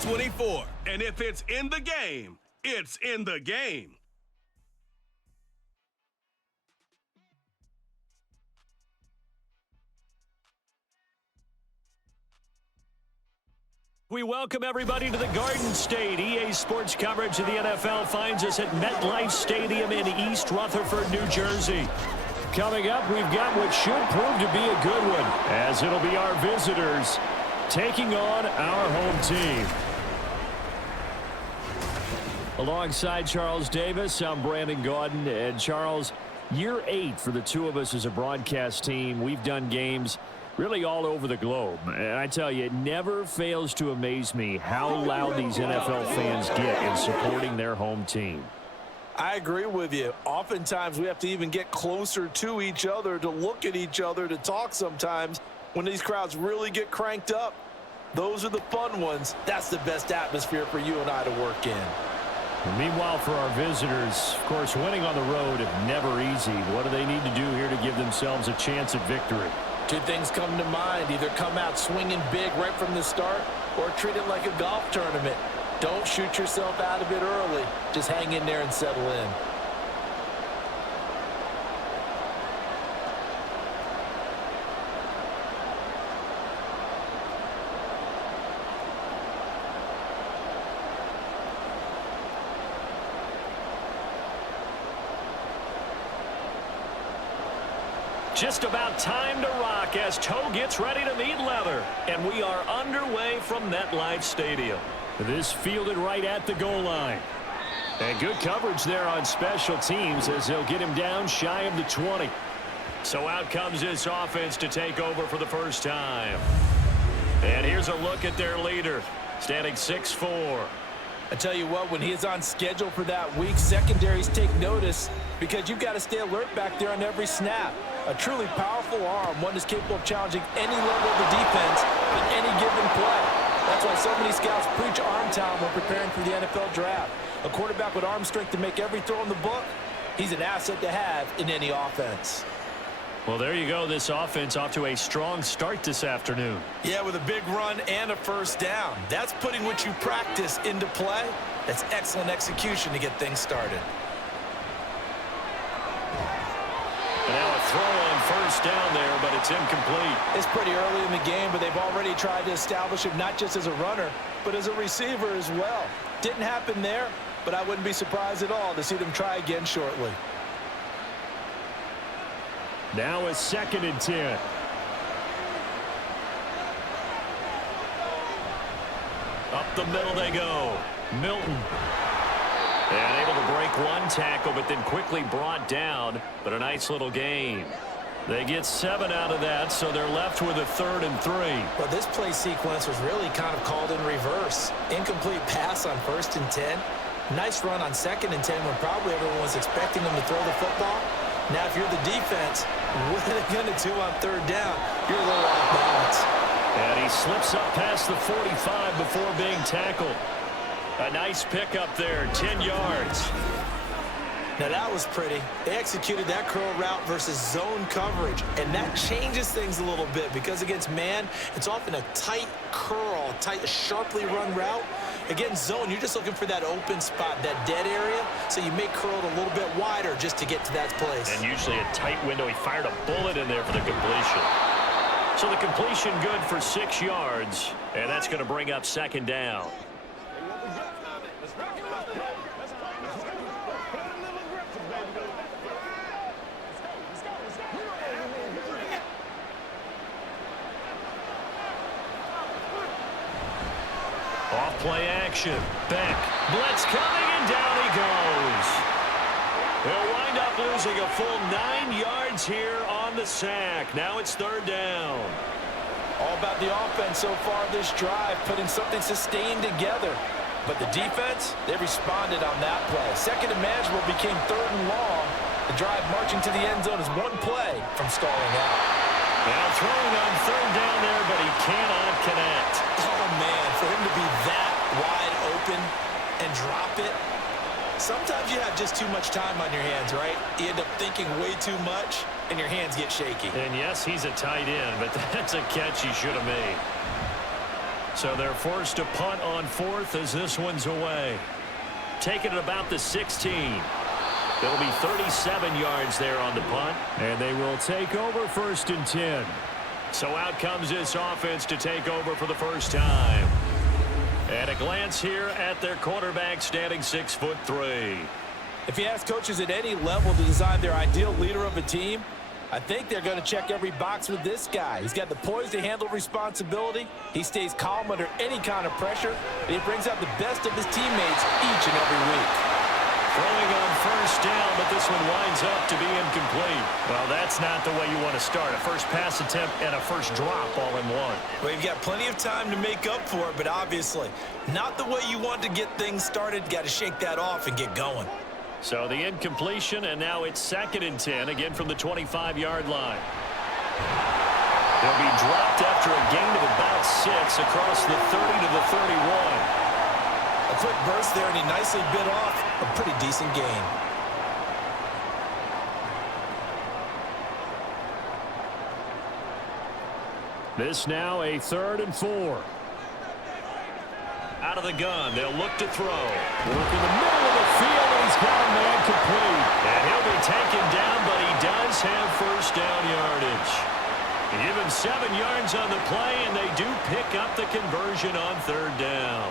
24. And if it's in the game, it's in the game. We welcome everybody to the Garden State. EA Sports coverage of the NFL finds us at MetLife Stadium in East Rutherford, New Jersey. Coming up, we've got what should prove to be a good one, as it'll be our visitors taking on our home team. Alongside Charles Davis, I'm Brandon Gaudin. And Charles, year 8 for the two of us as a broadcast team. We've done games really all over the globe. And I tell you, it never fails to amaze me how loud these NFL fans get in supporting their home team. I agree with you. Oftentimes we have to even get closer to each other, to look at each other, to talk sometimes when these crowds really get cranked up. Those are the fun ones. That's the best atmosphere for you and I to work in. And meanwhile, for our visitors, of course, winning on the road is never easy. What do they need to do here to give themselves a chance at victory? Two things come to mind. Either come out swinging big right from the start or treat it like a golf tournament. Don't shoot yourself out of it early. Just hang in there and settle in. Just about time to rock as toe gets ready to meet leather. And we are underway from MetLife Stadium. This fielded right at the goal line. And good coverage there on special teams as they'll get him down shy of the 20. So out comes this offense to take over for the first time. And here's a look at their leader, standing 6'4". I tell you what, when he is on schedule for that week, secondaries take notice because you've got to stay alert back there on every snap. A truly powerful arm, one is capable of challenging any level of the defense in any given play. That's why so many scouts preach arm talent when preparing for the NFL draft. A quarterback with arm strength to make every throw in the book, he's an asset to have in any offense. Well, there you go. This offense off to a strong start this afternoon. Yeah, with a big run and a first down. That's putting what you practice into play. That's excellent execution to get things started. And now a throw on first down there, but it's incomplete. It's pretty early in the game, but they've already tried to establish him not just as a runner, but as a receiver as well. Didn't happen there, but I wouldn't be surprised at all to see them try again shortly. Now a 2nd and 10. Up the middle they go. Milton. And able to break one tackle, but then quickly brought down. But a nice little gain. They get 7 out of that, so they're left with a 3rd and 3. Well, this play sequence was really kind of called in reverse. Incomplete pass on 1st and 10. Nice run on 2nd and 10 when probably everyone was expecting them to throw the football. Now, if you're the defense, what are they going to do on 3rd down? You're a little off balance. And he slips up past the 45 before being tackled. A nice pickup there, 10 yards. Now, that was pretty. They executed that curl route versus zone coverage, and that changes things a little bit because against man, it's often a tight curl, tight, sharply run route. Against zone, you're just looking for that open spot, that dead area, so you may curl it a little bit wider just to get to that place. And usually a tight window. He fired a bullet in there for the completion. So the completion good for 6 yards, and that's going to bring up 2nd down. Off-play action. Beck. Blitz coming, and down he goes. He'll wind up losing a full 9 yards here on the sack. Now it's 3rd down. All about the offense so far this drive, putting something sustained together. But the defense, they responded on that play. 2nd and manageable became 3rd and long. The drive marching to the end zone is one play from stalling out. Now throwing on 3rd down there, but he cannot connect. Oh, man, for him to be that wide open and drop it. Sometimes you have just too much time on your hands, right? You end up thinking way too much, and your hands get shaky. And yes, he's a tight end, but that's a catch he should have made. So they're forced to punt on fourth as this one's away. Taking it about the 16. It'll be 37 yards there on the punt. And they will take over 1st and 10. So out comes this offense to take over for the first time. And a glance here at their quarterback standing 6'3". If you ask coaches at any level to design their ideal leader of a team, I think they're going to check every box with this guy. He's got the poise to handle responsibility. He stays calm under any kind of pressure, and he brings out the best of his teammates each and every week. Throwing on first down, but this one winds up to be incomplete. Well, that's not the way you want to start. A first pass attempt and a first drop all in one. Well, you've got plenty of time to make up for it, but obviously not the way you want to get things started. Got to shake that off and get going. So the incompletion, and now it's 2nd and 10, again from the 25-yard line. They'll be dropped after a gain of about 6 across the 30 to the 31. A quick burst there, and he nicely bit off a pretty decent gain. This now a 3rd and 4. Out of the gun, they'll look to throw. Work in the middle of the field, and he's got a man complete. And he'll be taken down, but he does have first down yardage. Give him 7 yards on the play, and they do pick up the conversion on 3rd down.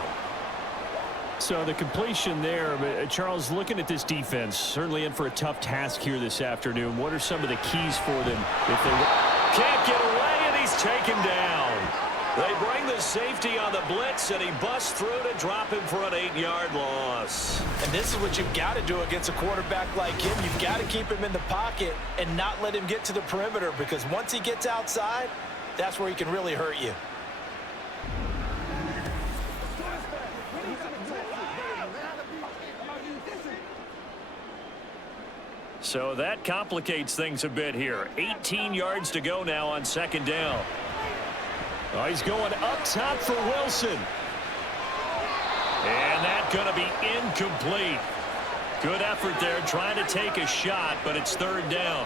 So the completion there, but Charles, looking at this defense, certainly in for a tough task here this afternoon. What are some of the keys for them if they can't get away, and he's taken down? They bring the safety on the blitz, and he busts through to drop him for an 8-yard loss. And this is what you've got to do against a quarterback like him. You've got to keep him in the pocket and not let him get to the perimeter, because once he gets outside, that's where he can really hurt you. So that complicates things a bit here. 18 yards to go now on 2nd down. Oh, he's going up top for Wilson. And that's going to be incomplete. Good effort there trying to take a shot, but it's 3rd down.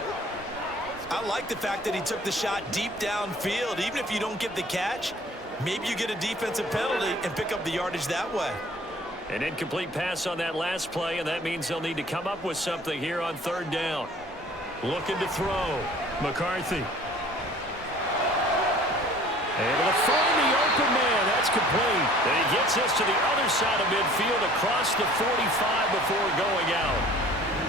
I like the fact that he took the shot deep downfield. Even if you don't get the catch, maybe you get a defensive penalty and pick up the yardage that way. An incomplete pass on that last play, and that means they'll need to come up with something here on 3rd down. Looking to throw. McCarthy. Able to find the open man. That's complete. And he gets this to the other side of midfield across the 45 before going out.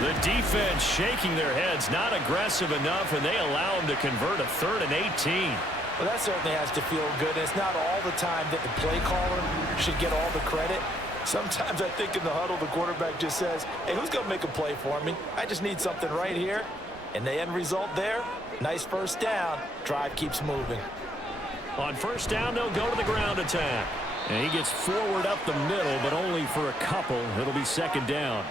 The defense shaking their heads, not aggressive enough, and they allow him to convert a 3rd and 18. Well, that certainly has to feel good. It's not all the time that the play caller should get all the credit. Sometimes I think in the huddle, the quarterback just says, hey, who's going to make a play for me? I just need something right here. And the end result there, nice first down. Drive keeps moving. On 1st down, they'll go to the ground attack. And he gets forward up the middle, but only for a couple. It'll be 2nd down.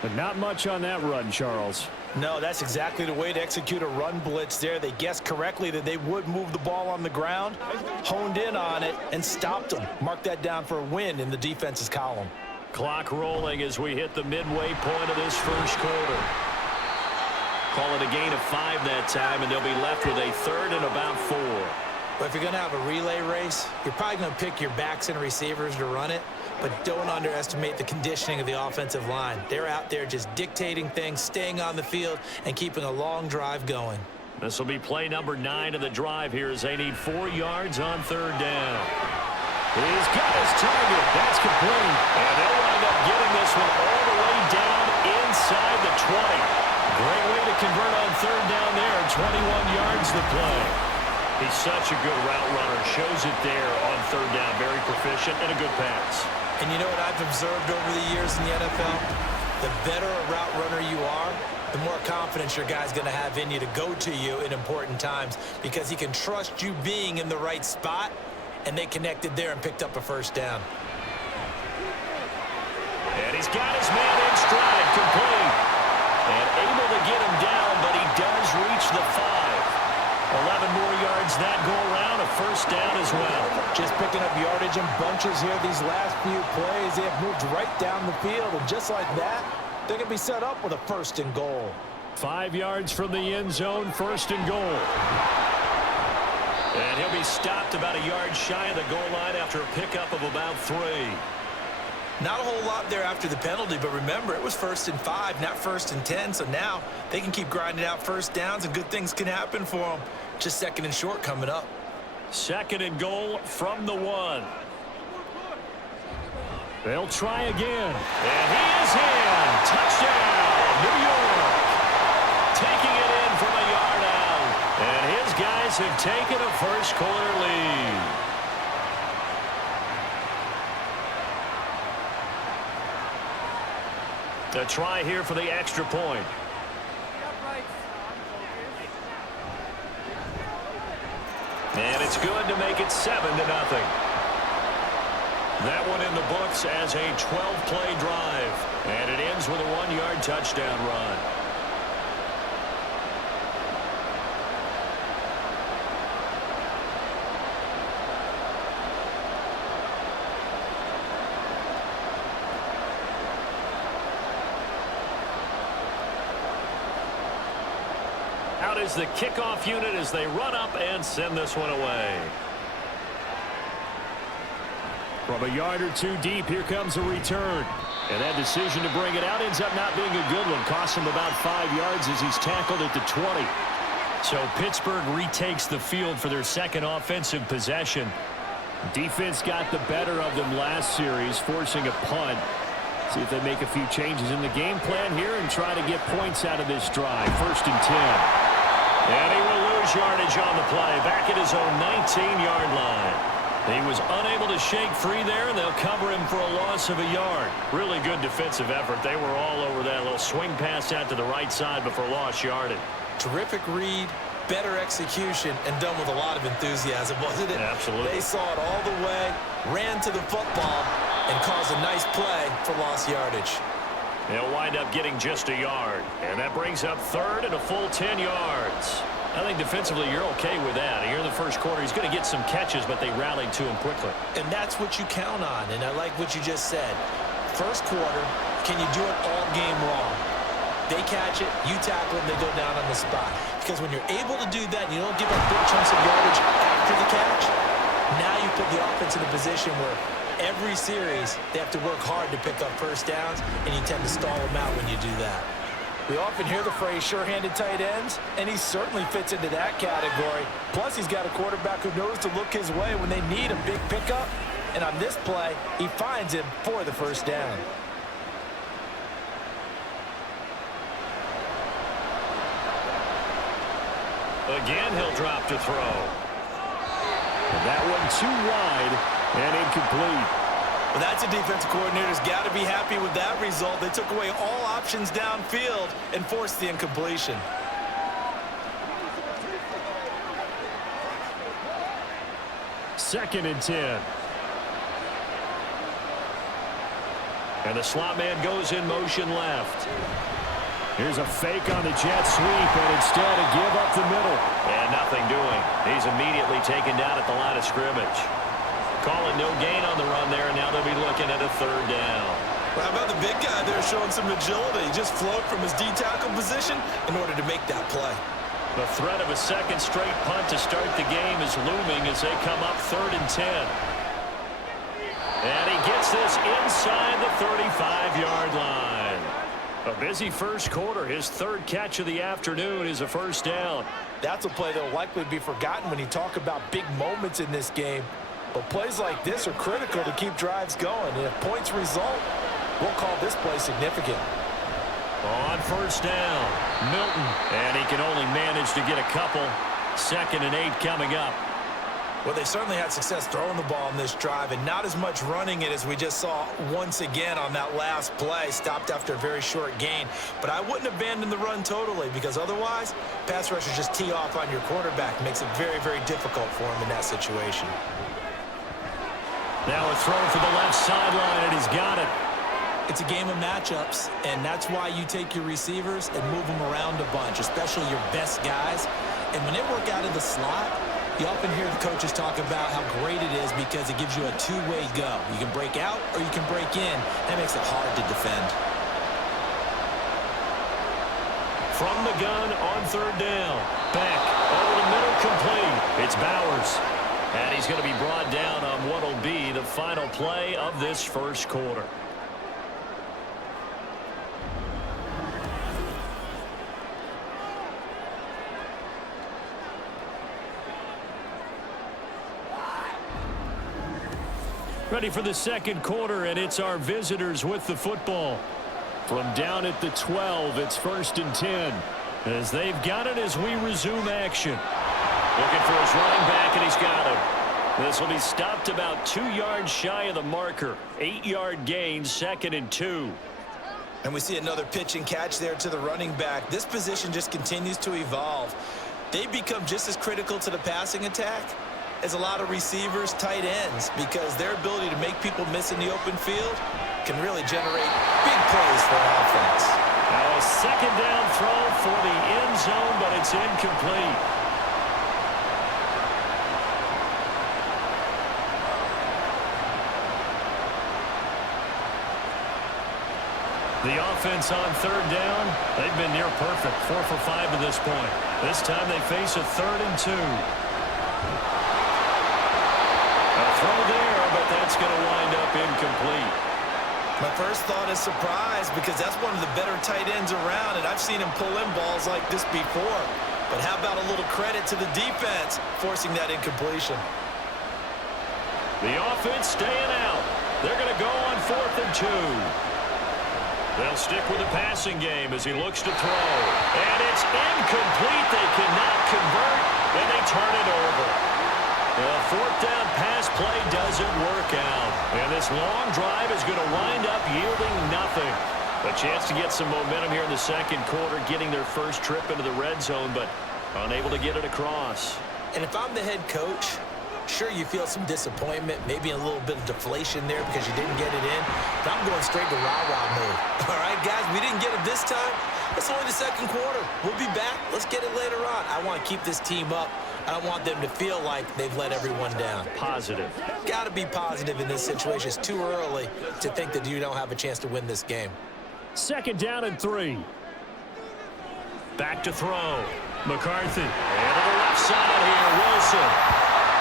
But not much on that run, Charles. No, that's exactly the way to execute a run blitz there. They guessed correctly that they would move the ball on the ground, honed in on it, and stopped them. Mark that down for a win in the defense's column. Clock rolling as we hit the midway point of this first quarter. Call it a gain of 5 that time, and they'll be left with a 3rd and about 4. But if you're going to have a relay race, you're probably going to pick your backs and receivers to run it, but don't underestimate the conditioning of the offensive line. They're out there just dictating things, staying on the field, and keeping a long drive going. This will be play number 9 of the drive here as they need 4 yards on 3rd down. He's got his target. That's complete. And they'll wind up getting this one all the way down inside the 20. Great way to convert on 3rd down there. 21 yards to play. He's such a good route runner. Shows it there on 3rd down. Very proficient and a good pass. And you know what I've observed over the years in the NFL? The better a route runner you are, the more confidence your guy's going to have in you to go to you in important times, because he can trust you being in the right spot, and they connected there and picked up a 1st down. And he's got his man in stride, complete. And able to get him down, but he does reach the 5. 11 more yards that go around, a 1st down as well. Just picking up yardage in bunches here these last few plays. They have moved right down the field, and just like that, they're going to be set up with a 1st and goal. 5 yards from the end zone, 1st and goal. And he'll be stopped about a yard shy of the goal line after a pickup of about 3. Not a whole lot there after the penalty, but remember, it was 1st and 5, not 1st and 10, so now they can keep grinding out first downs and good things can happen for them. Just 2nd and short coming up. 2nd and goal from the 1. They'll try again. And he is in. Touchdown, New York. Taking it in from a yard out. And his guys have taken a first-quarter lead. A try here for the extra point. And it's good to make it 7-0. That one in the books as a 12-play drive. And it ends with a 1-yard touchdown run. Out is the kickoff unit as they run up and send this one away. From a yard or 2 deep, here comes a return. And that decision to bring it out ends up not being a good one. Costs him about 5 yards as he's tackled at the 20. So Pittsburgh retakes the field for their 2nd offensive possession. Defense got the better of them last series, forcing a punt. See if they make a few changes in the game plan here and try to get points out of this drive. 1st and 10. And he will lose yardage on the play, back at his own 19-yard line. He was unable to shake free there, and they'll cover him for a loss of a yard. Really good defensive effort. They were all over that little swing pass out to the right side before lost yardage. Terrific read, better execution, and done with a lot of enthusiasm, wasn't it? Absolutely. They saw it all the way, ran to the football, and caused a nice play for lost yardage. They'll wind up getting just a yard. And that brings up 3rd and a full 10 yards. I think defensively you're okay with that. Here in the first quarter, he's going to get some catches, but they rallied to him quickly. And that's what you count on, and I like what you just said. First quarter, can you do it all game long? They catch it, you tackle them, they go down on the spot. Because when you're able to do that and you don't give up big chunks of yardage after the catch, now you put the offense in a position where every series, they have to work hard to pick up first downs, and you tend to stall them out when you do that. We often hear the phrase sure-handed tight ends, and he certainly fits into that category. Plus, he's got a quarterback who knows to look his way when they need a big pickup. And on this play, he finds him for the first down. Again, he'll drop to throw. And that one too wide and incomplete. Well, that's a defensive coordinator's got to be happy with that result. They took away all options downfield and forced the incompletion. Second and 10. And the slot man goes in motion left. Here's a fake on the jet sweep, and instead a give up the middle. And nothing doing. He's immediately taken down at the line of scrimmage. Call it no gain on the run there, and now they'll be looking at a 3rd down. Well, how about the big guy there showing some agility? He just float from his D-tackle position in order to make that play. The threat of a 2nd straight punt to start the game is looming as they come up 3rd and 10. And he gets this inside the 35-yard line. A busy first quarter. His 3rd catch of the afternoon is a first down. That's a play that will likely be forgotten when you talk about big moments in this game. But plays like this are critical to keep drives going. And if points result, we'll call this play significant. On first down, Milton. And he can only manage to get a couple. 2nd and 8 coming up. Well, they certainly had success throwing the ball in this drive, and not as much running it as we just saw once again on that last play. Stopped after a very short gain. But I wouldn't abandon the run totally, because otherwise, pass rushers just tee off on your quarterback. Makes it very, very difficult for him in that situation. Now a throw for the left sideline, and he's got it. It's a game of matchups, and that's why you take your receivers and move them around a bunch, especially your best guys. And when they work out of the slot, you often hear the coaches talk about how great it is because it gives you a two-way go. You can break out or you can break in. That makes it hard to defend. From the gun on 3rd down. Back over the middle, complete. It's It's Bowers. And he's going to be brought down on what will be the final play of this first quarter. Ready for the second quarter, and it's our visitors with the football. From down at the 12, it's 1st and 10. As they've got it as we resume action. Looking for his running back, and he's got him. This will be stopped about 2 yards shy of the marker. 8-yard gain, 2nd and 2. And we see another pitch and catch there to the running back. This position just continues to evolve. They become just as critical to the passing attack as a lot of receivers, tight ends, because their ability to make people miss in the open field can really generate big plays for an offense. Now a second down throw for the end zone, but it's incomplete. The offense on 3rd down, they've been near perfect, 4 for 5 to this point. This time they face a 3rd and 2. Throw there, but that's going to wind up incomplete. My first thought is surprise, because that's one of the better tight ends around, and I've seen him pull in balls like this before. But how about a little credit to the defense forcing that incompletion? The offense staying out. They're going to go on 4th and 2. They'll stick with the passing game as he looks to throw. And it's incomplete. They cannot convert, and they turn it over. The 4th down pass play doesn't work out. And this long drive is going to wind up yielding nothing. A chance to get some momentum here in the second quarter, getting their first trip into the red zone, but unable to get it across. And if I'm the head coach, sure, you feel some disappointment, maybe a little bit of deflation there because you didn't get it in. But I'm going straight to rah-rah mode. All right, guys, we didn't get it this time. It's only the second quarter. We'll be back. Let's get it later on. I want to keep this team up. I don't want them to feel like they've let everyone down. Positive. Got to be positive in this situation. It's too early to think that you don't have a chance to win this game. 2nd down and 3. Back to throw. McCarthy. And to the left side here, Wilson.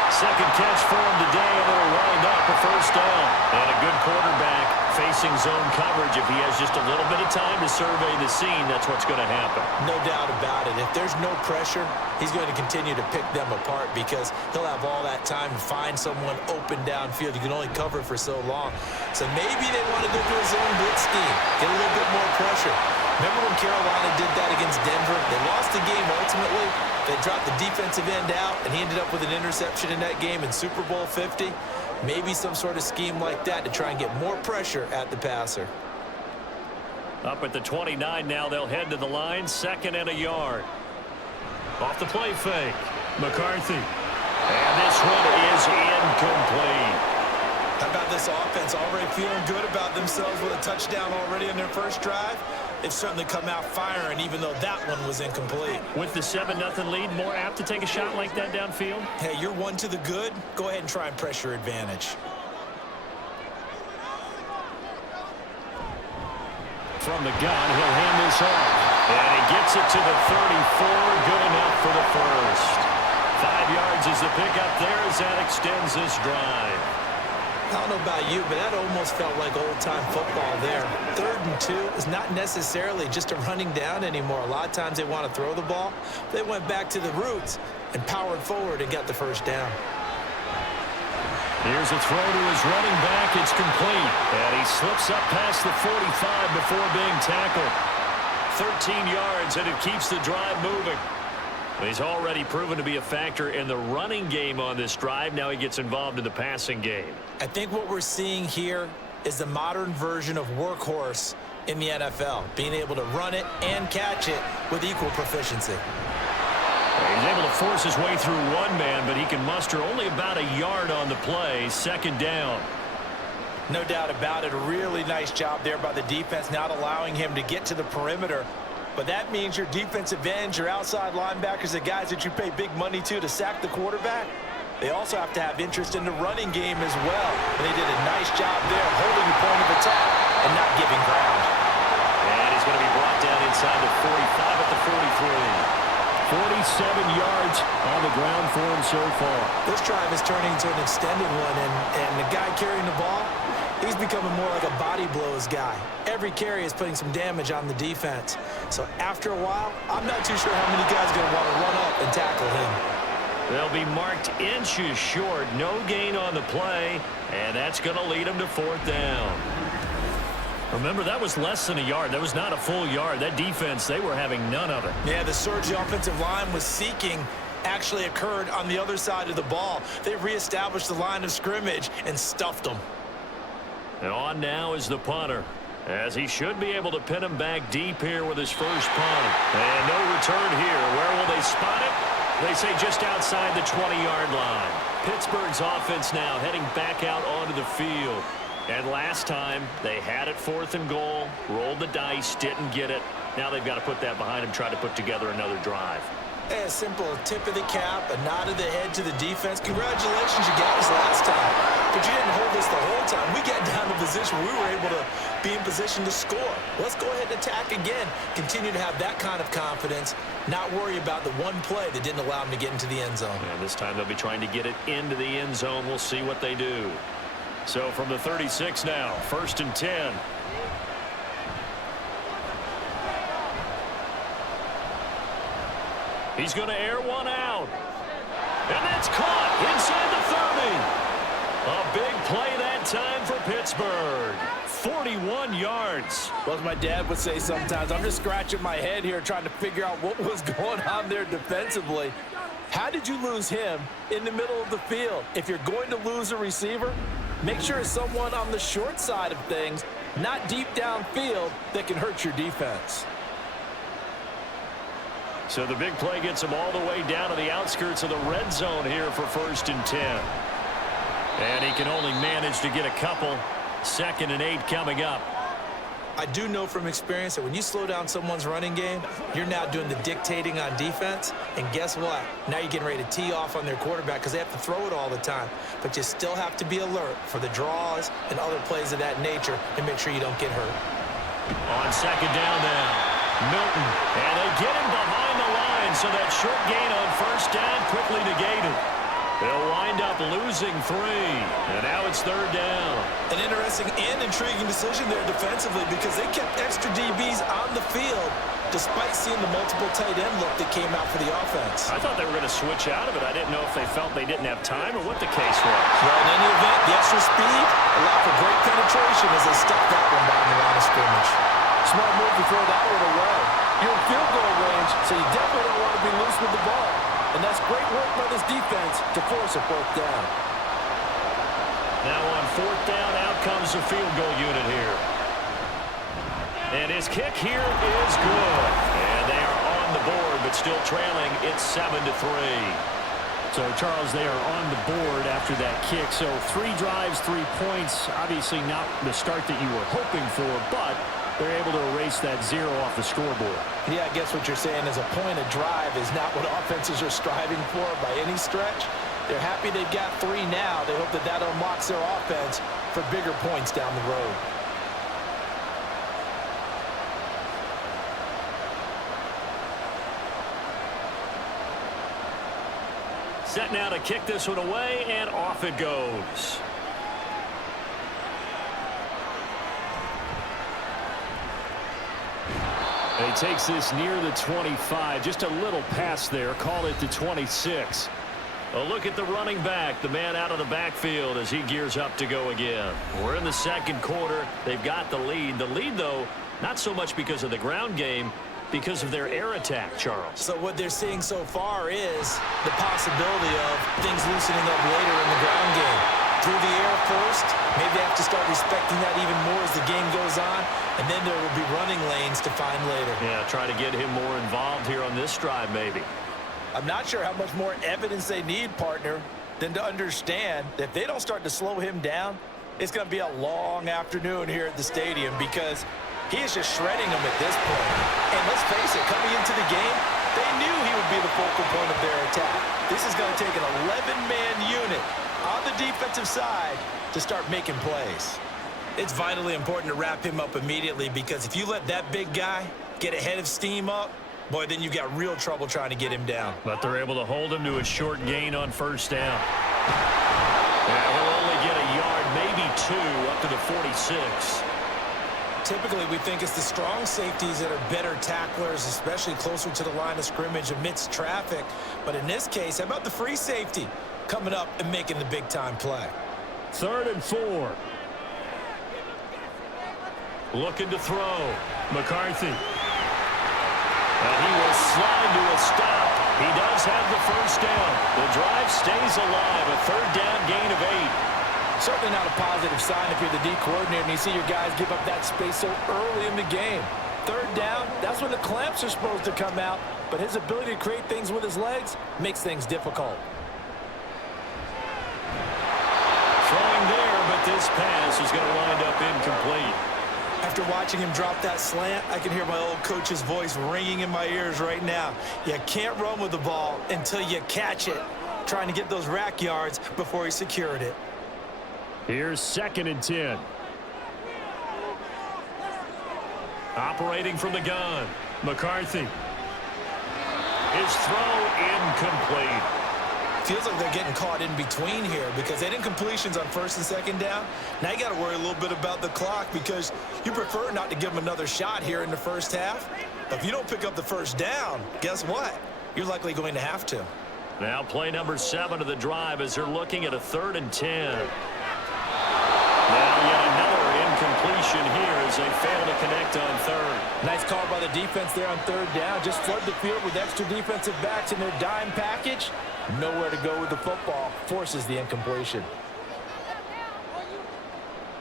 Second catch for him today, and it'll wind up a 1st down. And a good quarterback facing zone coverage. If he has just a little bit of time to survey the scene, that's what's going to happen. No doubt about it. If there's no pressure, he's going to continue to pick them apart because he'll have all that time to find someone open downfield. You can only cover for so long. So maybe they want to go to a zone blitz scheme, get a little bit more pressure. Remember when Carolina did that against Denver? They lost the game ultimately. They dropped the defensive end out, and he ended up with an interception in that game in Super Bowl 50. Maybe some sort of scheme like that to try and get more pressure at the passer. Up at the 29 now, they'll head to the line, 2nd and a yard. Off the play fake, McCarthy. And this one is incomplete. How about this offense already feeling good about themselves with a touchdown already in their first drive? They've certainly come out firing, even though that one was incomplete. With the 7-0 lead, more apt to take a shot like that downfield? Hey, you're one to the good. Go ahead and try and press your advantage. From the gun, he'll hand this off. And he gets it to the 34. Good enough for the first. 5 yards is the pickup there as that extends this drive. I don't know about you, but that almost felt like old-time football there. 3rd and 2 is not necessarily just a running down anymore. A lot of times they want to throw the ball. They went back to the roots and powered forward and got the 1st down. Here's a throw to his running back. It's complete. And he slips up past the 45 before being tackled. 13 yards, and it keeps the drive moving. He's already proven to be a factor in the running game on this drive. Now he gets involved in the passing game. I think what we're seeing here is the modern version of workhorse in the NFL, being able to run it and catch it with equal proficiency. He's able to force his way through one man, but he can muster only about a yard on the play. 2nd down. No doubt about it. A really nice job there by the defense, not allowing him to get to the perimeter. But that means your defensive ends, your outside linebackers, the guys that you pay big money to sack the quarterback, they also have to have interest in the running game as well. And they did a nice job there holding the point of attack and not giving ground. And he's going to be brought down inside the 45 at the 43. 47 yards on the ground for him so far. This drive is turning into an extended one, and the guy carrying the ball, he's becoming more like a body blows guy. Every carry is putting some damage on the defense. So after a while, I'm not too sure how many guys are going to want to run up and tackle him. They'll be marked inches short. No gain on the play, and that's going to lead them to 4th down. Remember, that was less than a yard. That was not a full yard. That defense, they were having none of it. Yeah, the surge the offensive line was seeking actually occurred on the other side of the ball. They reestablished the line of scrimmage and stuffed them. And on now is the punter, as he should be able to pin him back deep here with his first punt. And no return here. Where will they spot it? They say just outside the 20-yard line. Pittsburgh's offense now heading back out onto the field. And last time, they had it 4th and goal, rolled the dice, didn't get it. Now they've got to put that behind them, try to put together another drive. A simple tip of the cap, a nod of the head to the defense. Congratulations, you got us last time. But you didn't hold us the whole time. We got down to a position where we were able to be in position to score. Let's go ahead and attack again. Continue to have that kind of confidence, not worry about the one play that didn't allow them to get into the end zone. And this time they'll be trying to get it into the end zone. We'll see what they do. So from the 36 now, 1st and 10. He's going to air one out. And that's caught inside the 30. A big play that time for Pittsburgh. 41 yards. Well, as my dad would say sometimes, I'm just scratching my head here trying to figure out what was going on there defensively. How did you lose him in the middle of the field? If you're going to lose a receiver, make sure it's someone on the short side of things, not deep downfield, that can hurt your defense. So the big play gets him all the way down to the outskirts of the red zone here for 1st and 10. And he can only manage to get a couple. 2nd and 8 coming up. I do know from experience that when you slow down someone's running game, you're now doing the dictating on defense. And guess what? Now you're getting ready to tee off on their quarterback because they have to throw it all the time. But you still have to be alert for the draws and other plays of that nature and make sure you don't get hurt. On 2nd down now, Milton. And they get him behind the line, so that short gain on 1st down quickly negated. They'll wind up losing 3, and now it's 3rd down. An interesting and intriguing decision there defensively because they kept extra DBs on the field despite seeing the multiple tight end look that came out for the offense. I thought they were going to switch out of it. I didn't know if they felt they didn't have time or what the case was. Well, in any event, the extra speed allowed for great penetration as they stuck that one down the line of scrimmage. Smart move to throw that one away. You're in field goal range, so you definitely don't want to be loose with the ball. And that's great work by this defense to force a 4th down. Now on 4th down, out comes the field goal unit here. And his kick here is good. And they are on the board, but still trailing. It's 7-3. So, Charles, they are on the board after that kick. So 3 drives, 3 points. Obviously not the start that you were hoping for, but they're able to erase that 0 off the scoreboard. Yeah, I guess what you're saying is a point of drive is not what offenses are striving for by any stretch. They're happy they've got 3 now. They hope that that unlocks their offense for bigger points down the road. Set now to kick this one away, and off it goes. He takes this near the 25, just a little pass there, call it the 26. A look at the running back, the man out of the backfield as he gears up to go again. We're in the 2nd quarter. They've got the lead. The lead, though, not so much because of the ground game, because of their air attack, Charles. So what they're seeing so far is the possibility of things loosening up later in the ground game. Through the air first, maybe they have to start respecting that even more as the game goes on, and then there will be running lanes to find later. Yeah, try to get him more involved here on this drive, maybe. I'm not sure how much more evidence they need, partner, than to understand that if they don't start to slow him down, it's going to be a long afternoon here at the stadium because he is just shredding them at this point. And let's face it, coming into the game, they knew he would be the focal point of their attack. This is going to take an 11-man unit on the defensive side to start making plays. It's vitally important to wrap him up immediately because if you let that big guy get a head of steam up, boy, then you've got real trouble trying to get him down. But they're able to hold him to a short gain on first down. Yeah, he'll only get a yard, maybe 2, up to the 46. Typically, we think it's the strong safeties that are better tacklers, especially closer to the line of scrimmage amidst traffic. But in this case, how about the free safety coming up and making the big-time play? 3rd and 4. Looking to throw. McCarthy. And he will slide to a stop. He does have the first down. The drive stays alive. A 3rd down gain of 8. Certainly not a positive sign if you're the D coordinator and you see your guys give up that space so early in the game. 3rd down, that's when the clamps are supposed to come out, but his ability to create things with his legs makes things difficult. Throwing there, but this pass is going to wind up incomplete. After watching him drop that slant, I can hear my old coach's voice ringing in my ears right now. You can't run with the ball until you catch it. Trying to get those rack yards before he secured it. Here's 2nd and 10. Operating from the gun. McCarthy. His throw incomplete. Feels like they're getting caught in between here because they didn't completions on 1st and 2nd down. Now you got to worry a little bit about the clock because you prefer not to give them another shot here in the first half. But if you don't pick up the first down, guess what? You're likely going to have to. Now play number 7 of the drive as they're looking at a 3rd and 10. Now yet another incompletion here as they fail to connect on 3rd. Nice call by the defense there on 3rd down. Just flood the field with extra defensive backs in their dime package. Nowhere to go with the football. Forces the incompletion.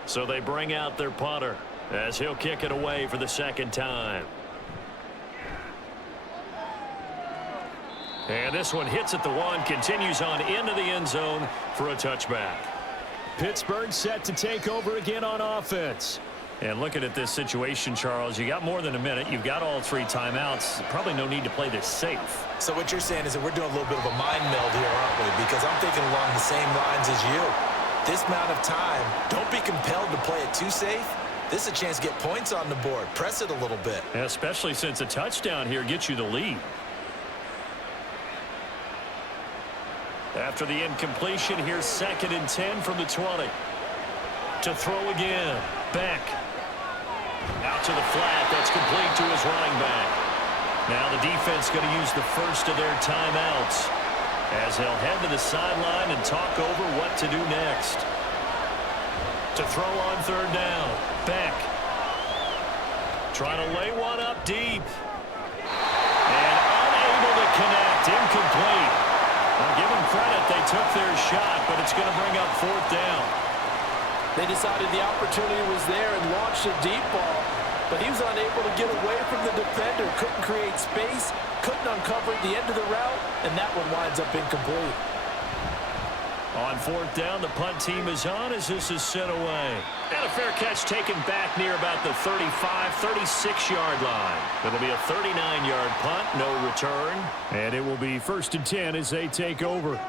So they bring out their punter as he'll kick it away for the 2nd time. And this one hits at the 1, continues on into the end zone for a touchback. Pittsburgh set to take over again on offense. And looking at this situation, Charles, you got more than a minute. You've got all 3 timeouts. Probably no need to play this safe. So what you're saying is that we're doing a little bit of a mind meld here, aren't we? Because I'm thinking along the same lines as you. This amount of time, don't be compelled to play it too safe. This is a chance to get points on the board. Press it a little bit. Especially since a touchdown here gets you the lead. After the incompletion, here's 2nd and 10 from the 20. To throw again. Beck. Out to the flat. That's complete to his running back. Now the defense going to use the first of their timeouts as they'll head to the sideline and talk over what to do next. To throw on 3rd down. Beck. Trying to lay one up deep. And unable to connect. Incomplete. I'll give them credit. They took their shot, but it's going to bring up 4th down. They decided the opportunity was there and launched a deep ball, but he was unable to get away from the defender, couldn't create space, couldn't uncover the end of the route, and that one winds up incomplete. On 4th down, the punt team is on as this is sent away. And a fair catch taken back near about the 35, 36-yard line. It'll be a 39-yard punt, no return. And it will be 1st and 10 as they take over.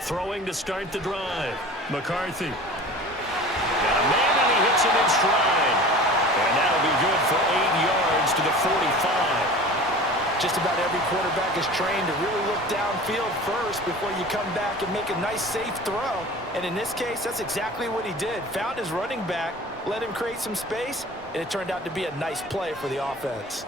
Throwing to start the drive. McCarthy. Got a man and he hits him in stride. And that'll be good for 8 yards to the 45. Just about every quarterback is trained to really look downfield first before you come back and make a nice, safe throw. And in this case, that's exactly what he did. Found his running back, let him create some space, and it turned out to be a nice play for the offense.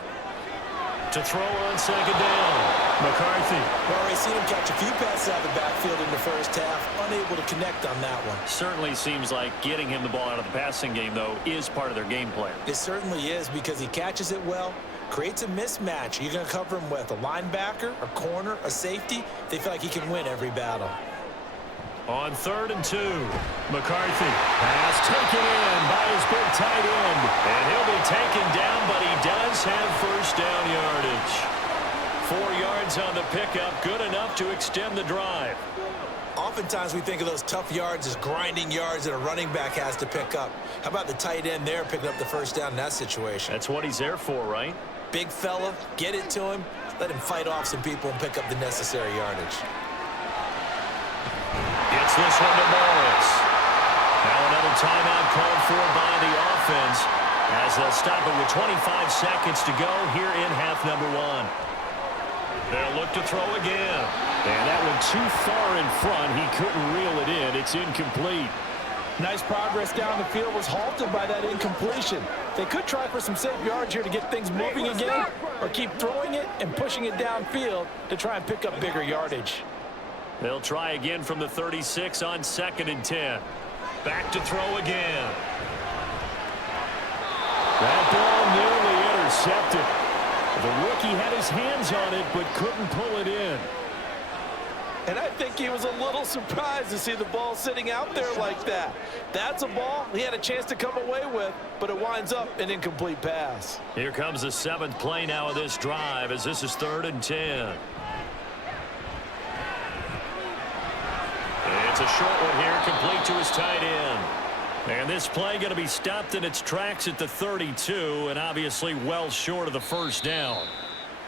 To throw on 2nd down. McCarthy. We've already seen him catch a few passes out of the backfield in the first half, unable to connect on that one. Certainly seems like getting him the ball out of the passing game, though, is part of their game plan. It certainly is because he catches it well, creates a mismatch. You're going to cover him with a linebacker, a corner, a safety. They feel like he can win every battle. On 3rd and 2, McCarthy. Pass taken in by his big tight end. And he'll be taken down, but he does have first down yardage. 4 yards on the pickup, good enough to extend the drive. Oftentimes we think of those tough yards as grinding yards that a running back has to pick up. How about the tight end there picking up the first down in that situation? That's what he's there for, right? Big fella, get it to him, let him fight off some people and pick up the necessary yardage. Gets this one to Morris. Now another timeout called for by the offense As they'll stop it with 25 seconds to go here in half number one. They'll look to throw again. And that one too far in front. He couldn't reel it in. It's incomplete. Nice progress down the field was halted by that incompletion. They could try for some safe yards here to get things moving again, or keep throwing it and pushing it downfield to try and pick up bigger yardage. They'll try again from the 36 on 2nd and 10. Back to throw again. That ball nearly intercepted. The rookie had his hands on it but couldn't pull it in. And I think he was a little surprised to see the ball sitting out there like that. That's a ball he had a chance to come away with, but it winds up an incomplete pass. Here comes the 7th play now of this drive as this is 3rd and 10. It's a short one here, complete to his tight end. And this play going to be stopped in its tracks at the 32, and obviously well short of the first down.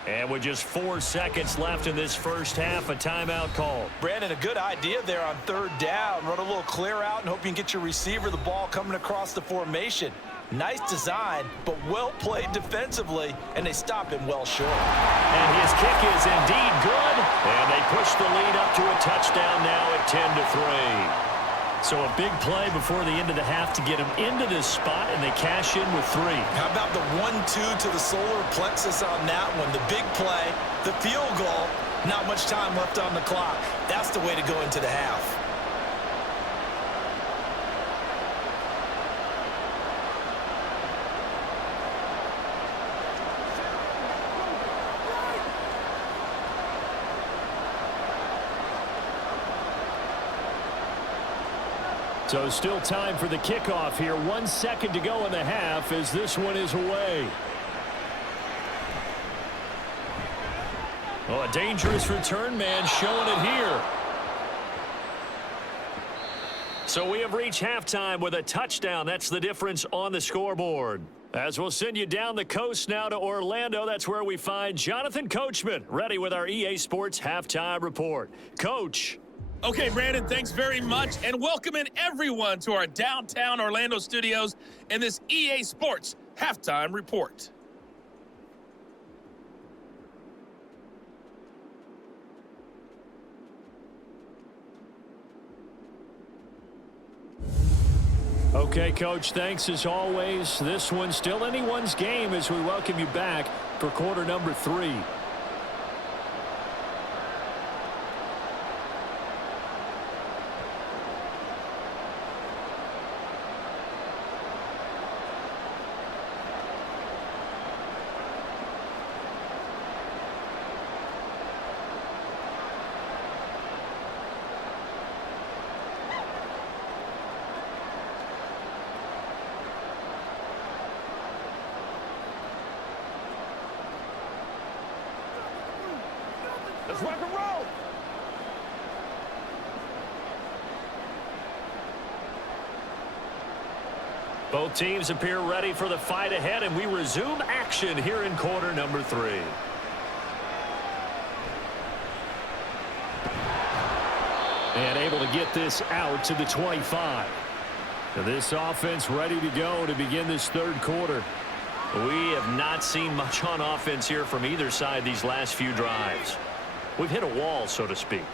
And with just 4 seconds left in this first half, a timeout call. Brandon, a good idea there on 3rd down. Run a little clear out and hope you can get your receiver the ball coming across the formation. Nice design, but well played defensively, and they stop him well short. And his kick is indeed good, and they push the lead up to a touchdown now at 10-3. So a big play before the end of the half to get him into this spot, and they cash in with 3. How about the 1-2 to the solar plexus on that one? The big play, the field goal, not much time left on the clock. That's the way to go into the half. So still time for the kickoff here. 1 second to go in the half as this one is away. Oh, a dangerous return man showing it here. So we have reached halftime with a touchdown. That's the difference on the scoreboard. As we'll send you down the coast now to Orlando, that's where we find Jonathan Coachman, ready with our EA Sports Halftime Report. Coach. Okay, Brandon, thanks very much, and welcoming everyone to our downtown Orlando studios in this EA Sports Halftime Report. Okay, Coach, thanks as always. This one's still anyone's game as we welcome you back for quarter number 3. Let's rock and roll! Both teams appear ready for the fight ahead, and we resume action here in quarter number 3. And able to get this out to the 25. This offense ready to go to begin this 3rd quarter. We have not seen much on offense here from either side these last few drives. We've hit a wall, so to speak.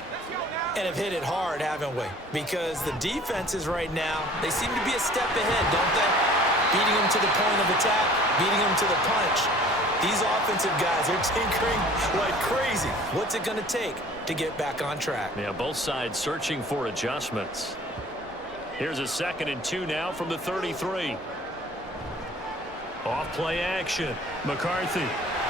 And have hit it hard, haven't we? Because the defenses right now, they seem to be a step ahead, don't they? Beating them to the point of attack, beating them to the punch. These offensive guys are tinkering like crazy. What's it going to take to get back on track? Yeah, both sides searching for adjustments. Here's a 2nd and 2 now from the 33. Off play action. McCarthy.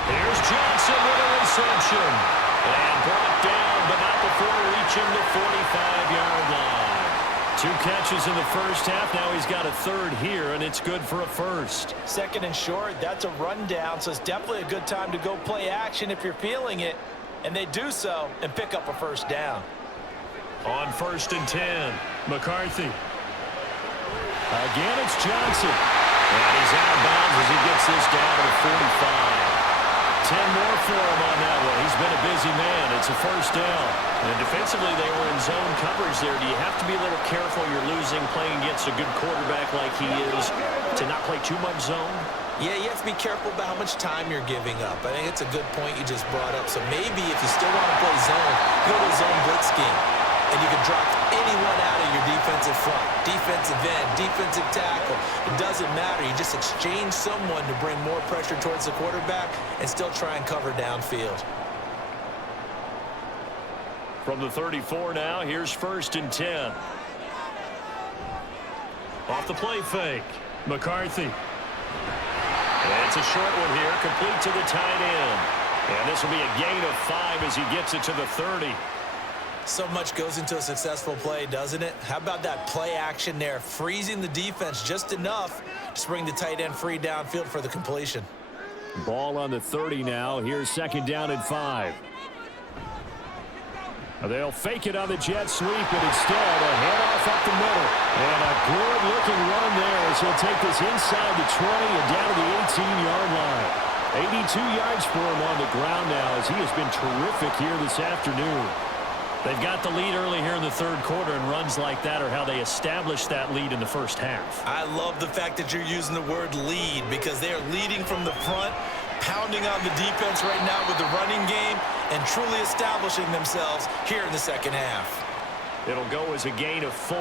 Here's Johnson with a reception. And brought down, but not before reaching the 45-yard line. 2 catches in the first half. Now he's got a 3rd here, and it's good for a 1st. 2nd and short, that's a rundown, so it's definitely a good time to go play action if you're feeling it. And they do so and pick up a 1st down. On 1st and 10, McCarthy. Again, it's Johnson. And he's out of bounds as he gets this down to the 45. more for him on that one. He's been a busy man. It's a first down. And defensively, they were in zone coverage there. Do you have to be a little careful? You're losing, playing against a good quarterback like he is, to not play too much zone? Yeah, you have to be careful about how much time you're giving up. I think it's a good point you just brought up. So maybe if you still want to play zone, go to zone blitz scheme. And you can drop anyone out of your defensive front. Defensive end, defensive tackle. It doesn't matter. You just exchange someone to bring more pressure towards the quarterback and still try and cover downfield. From the 34 now, here's 1st and 10. Off the play fake. McCarthy. And it's a short one here, complete to the tight end. And this will be a gain of 5 as he gets it to the 30. So much goes into a successful play, doesn't it? How about that play action there, freezing the defense just enough to bring the tight end free downfield for the completion. Ball on the 30 now. Here's 2nd down and 5. They'll fake it on the jet sweep, and instead a handoff up the middle. And a good-looking run there as he'll take this inside the 20 and down to the 18-yard line. 82 yards for him on the ground now as he has been terrific here this afternoon. They've got the lead early here in the 3rd quarter, and runs like that are how they establish that lead in the first half. I love the fact that you're using the word lead because they are leading from the front, pounding on the defense right now with the running game, and truly establishing themselves here in the 2nd half. It'll go as a gain of 4,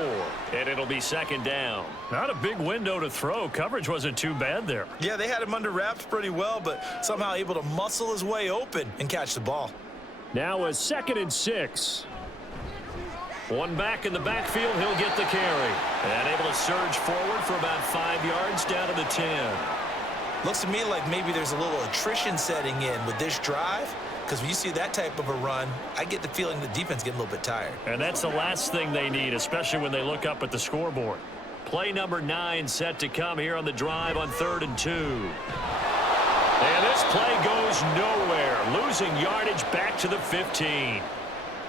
and it'll be 2nd down. Not a big window to throw. Coverage wasn't too bad there. Yeah, they had him under wraps pretty well, but somehow able to muscle his way open and catch the ball. Now a 2nd and 6. One back in the backfield, he'll get the carry. And able to surge forward for about 5 yards down to the 10. Looks to me like maybe there's a little attrition setting in with this drive, because when you see that type of a run, I get the feeling the defense getting a little bit tired. And that's the last thing they need, especially when they look up at the scoreboard. Play number 9 set to come here on the drive on 3rd and 2. And this play goes nowhere, losing yardage back to the 15.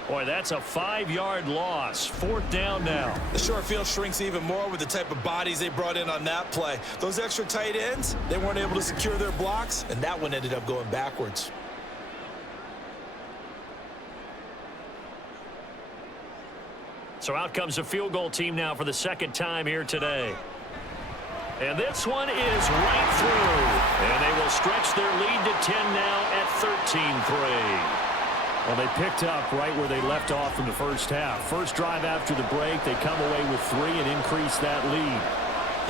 Boy, that's a 5-yard loss. 4th down now. The short field shrinks even more with the type of bodies they brought in on that play. Those extra tight ends, they weren't able to secure their blocks, and that one ended up going backwards. So out comes the field goal team now for the 2nd time here today. And this one is right through. And they will stretch their lead to 10 now at 13-3. Well, they picked up right where they left off in the first half. First drive after the break, they come away with 3 and increase that lead.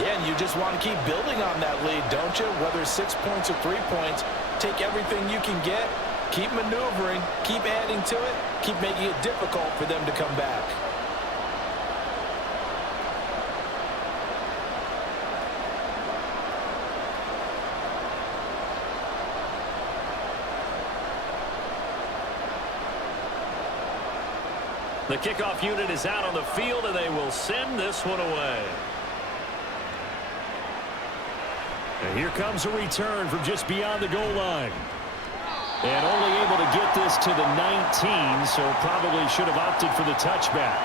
Yeah, and you just want to keep building on that lead, don't you? Whether it's 6 points or 3 points, take everything you can get, keep maneuvering, keep adding to it, keep making it difficult for them to come back. The kickoff unit is out on the field, and they will send this one away. And here comes a return from just beyond the goal line. And only able to get this to the 19, so probably should have opted for the touchback.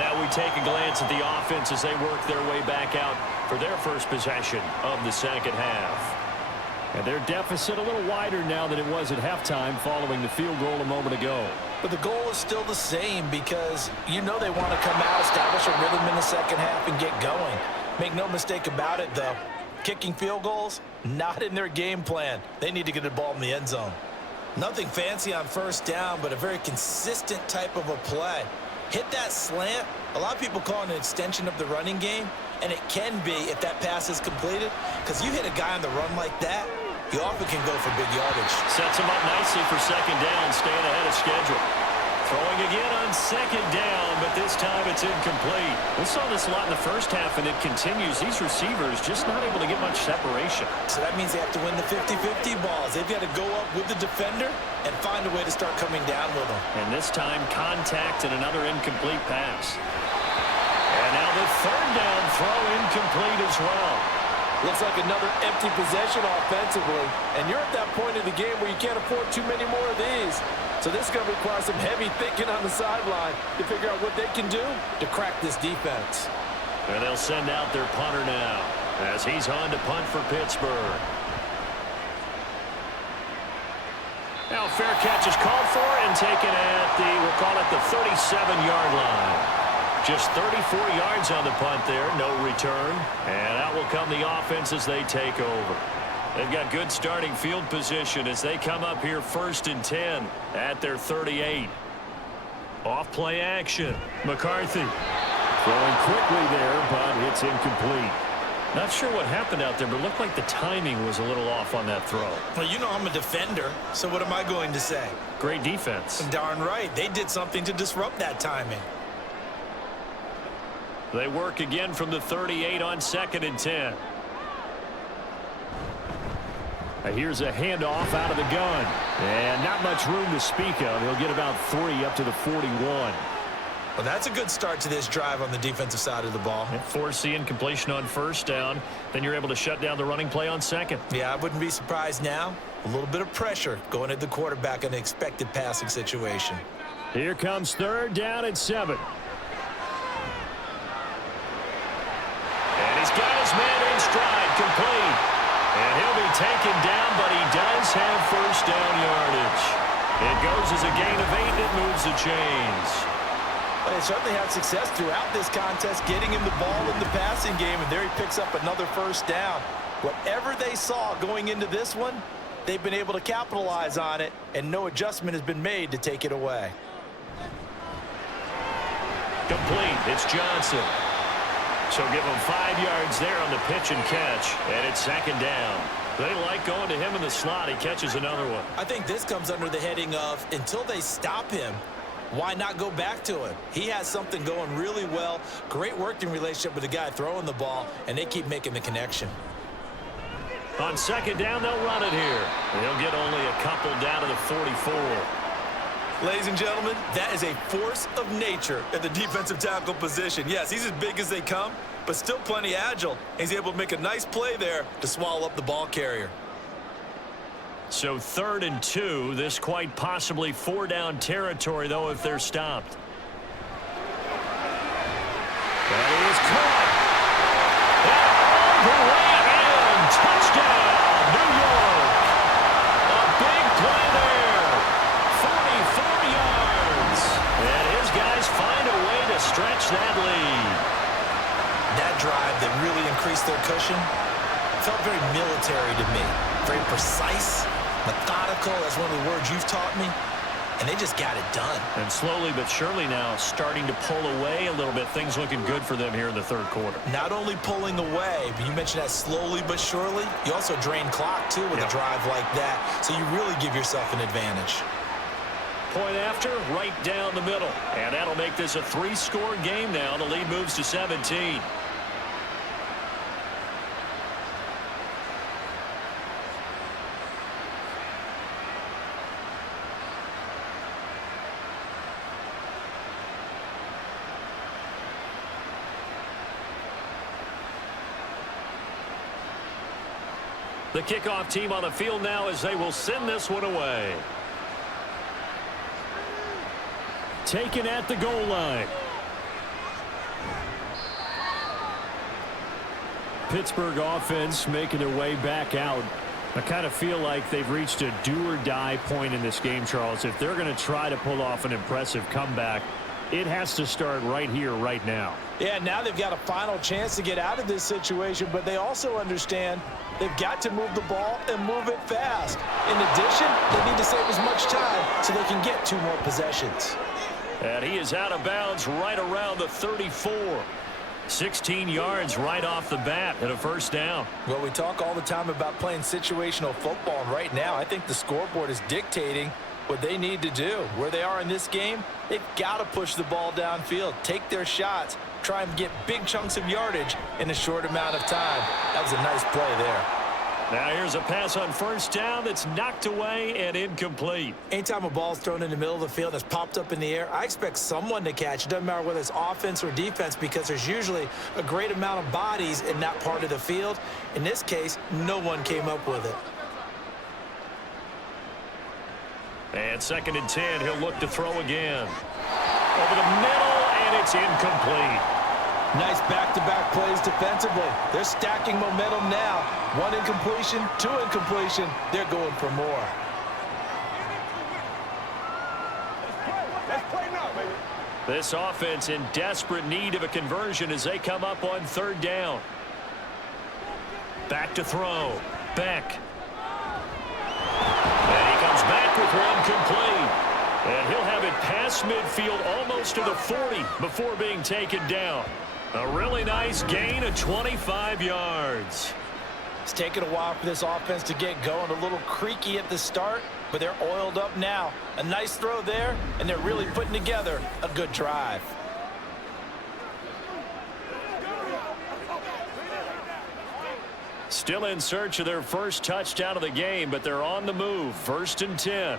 Now we take a glance at the offense as they work their way back out for their first possession of the 2nd half. And their deficit a little wider now than it was at halftime following the field goal a moment ago. But the goal is still the same because you know they want to come out, establish a rhythm in the 2nd half, and get going. Make no mistake about it, though. Kicking field goals, not in their game plan. They need to get the ball in the end zone. Nothing fancy on 1st down, but a very consistent type of a play. Hit that slant. A lot of people call it an extension of the running game, and it can be if that pass is completed, because you hit a guy on the run like that, you often can go for big yardage. Sets him up nicely for 2nd down, staying ahead of schedule. Throwing again on 2nd down, but this time it's incomplete. We saw this a lot in the first half, and it continues. These receivers just not able to get much separation. So that means they have to win the 50-50 balls. They've got to go up with the defender and find a way to start coming down with them. And this time, contact and another incomplete pass. And now the 3rd down throw incomplete as well. Looks like another empty possession offensively. And you're at that point in the game where you can't afford too many more of these. So this is going to require some heavy thinking on the sideline to figure out what they can do to crack this defense. And they'll send out their punter now as he's on to punt for Pittsburgh. Now fair catch is called for and taken at we'll call it the 37-yard line. Just 34 yards on the punt there, no return. And out will come the offense as they take over. They've got good starting field position as they come up here 1st and 10 at their 38. Off play action. McCarthy throwing quickly there, but it's incomplete. Not sure what happened out there, but it looked like the timing was a little off on that throw. Well, you know I'm a defender, so what am I going to say? Great defense. Darn right. They did something to disrupt that timing. They work again from the 38 on 2nd and 10. Here's a handoff out of the gun. And not much room to speak of. He'll get about 3 up to the 41. Well, that's a good start to this drive on the defensive side of the ball. Force the incompletion on 1st down. Then you're able to shut down the running play on 2nd. Yeah, I wouldn't be surprised now. A little bit of pressure going at the quarterback in an expected passing situation. Here comes 3rd down and 7. And he's got his man in stride, complete. And he'll be taken down, but he does have 1st down yardage. It goes as a gain of 8, and it moves the chains. They certainly had success throughout this contest, getting him the ball in the passing game, and there he picks up another 1st down. Whatever they saw going into this one, they've been able to capitalize on it, and no adjustment has been made to take it away. Complete. It's Johnson. So give him 5 yards there on the pitch and catch, and it's 2nd down. They like going to him in the slot. He catches another one. I think this comes under the heading of until they stop him, why not go back to him? He has something going really well. Great working relationship with the guy throwing the ball, and they keep making the connection. On 2nd down, they'll run it here. They'll get only a couple down to the 44. Ladies and gentlemen, that is a force of nature at the defensive tackle position. Yes, he's as big as they come, but still plenty agile. He's able to make a nice play there to swallow up the ball carrier. So 3rd and 2, this quite possibly 4-down territory, though, if they're stopped. That is caught. And all the way in. Touchdown, New York. A big play there. 44 yards. And his guys find a way to stretch that lead. That drive that really increased their cushion felt very military to me. Very precise, methodical, that's one of the words you've taught me, and they just got it done. And slowly but surely now starting to pull away a little bit. Things looking good for them here in the 3rd quarter. Not only pulling away, but you mentioned that slowly but surely. You also drain clock, too, with a drive like that, so you really give yourself an advantage. Point after, right down the middle. And that'll make this a 3-score game now. The lead moves to 17. The kickoff team on the field now as they will send this one away. Taken at the goal line. Pittsburgh offense making their way back out. I kind of feel like they've reached a do-or-die point in this game, Charles. If they're going to try to pull off an impressive comeback, it has to start right here, right now. Yeah, now they've got a final chance to get out of this situation, but they also understand they've got to move the ball and move it fast. In addition, they need to save as much time so they can get 2 more possessions. And he is out of bounds right around the 34. 16 yards right off the bat and a 1st down. Well, we talk all the time about playing situational football, and right now I think the scoreboard is dictating what they need to do. Where they are in this game, they've got to push the ball downfield, take their shots, try and get big chunks of yardage in a short amount of time. That was a nice play there. Now here's a pass on 1st down that's knocked away and incomplete. Anytime a ball's thrown in the middle of the field that's popped up in the air, I expect someone to catch. It doesn't matter whether it's offense or defense, because there's usually a great amount of bodies in that part of the field. In this case, no one came up with it. And 2nd and 10, he'll look to throw again. Over the middle, and it's incomplete. Nice back-to-back plays defensively. They're stacking momentum now. 1 incompletion, 2 incompletion. They're going for more. This offense in desperate need of a conversion as they come up on 3rd down. Back to throw. Beck. And he comes back with one complete. And he'll have it past midfield almost to the 40 before being taken down. A really nice gain of 25 yards. It's taken a while for this offense to get going. A little creaky at the start, but they're oiled up now. A nice throw there, and they're really putting together a good drive. Still in search of their first touchdown of the game, but they're on the move. 1st and 10.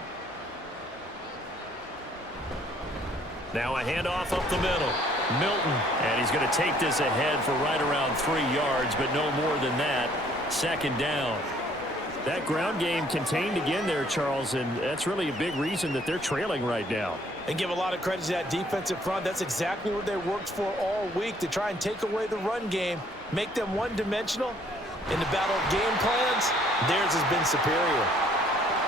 Now a handoff up the middle. Milton, and he's going to take this ahead for right around 3 yards, but no more than that. 2nd down. That ground game contained again there, Charles, and that's really a big reason that they're trailing right now. And give a lot of credit to that defensive front. That's exactly what they worked for all week, to try and take away the run game, make them one-dimensional. In the battle of game plans, theirs has been superior.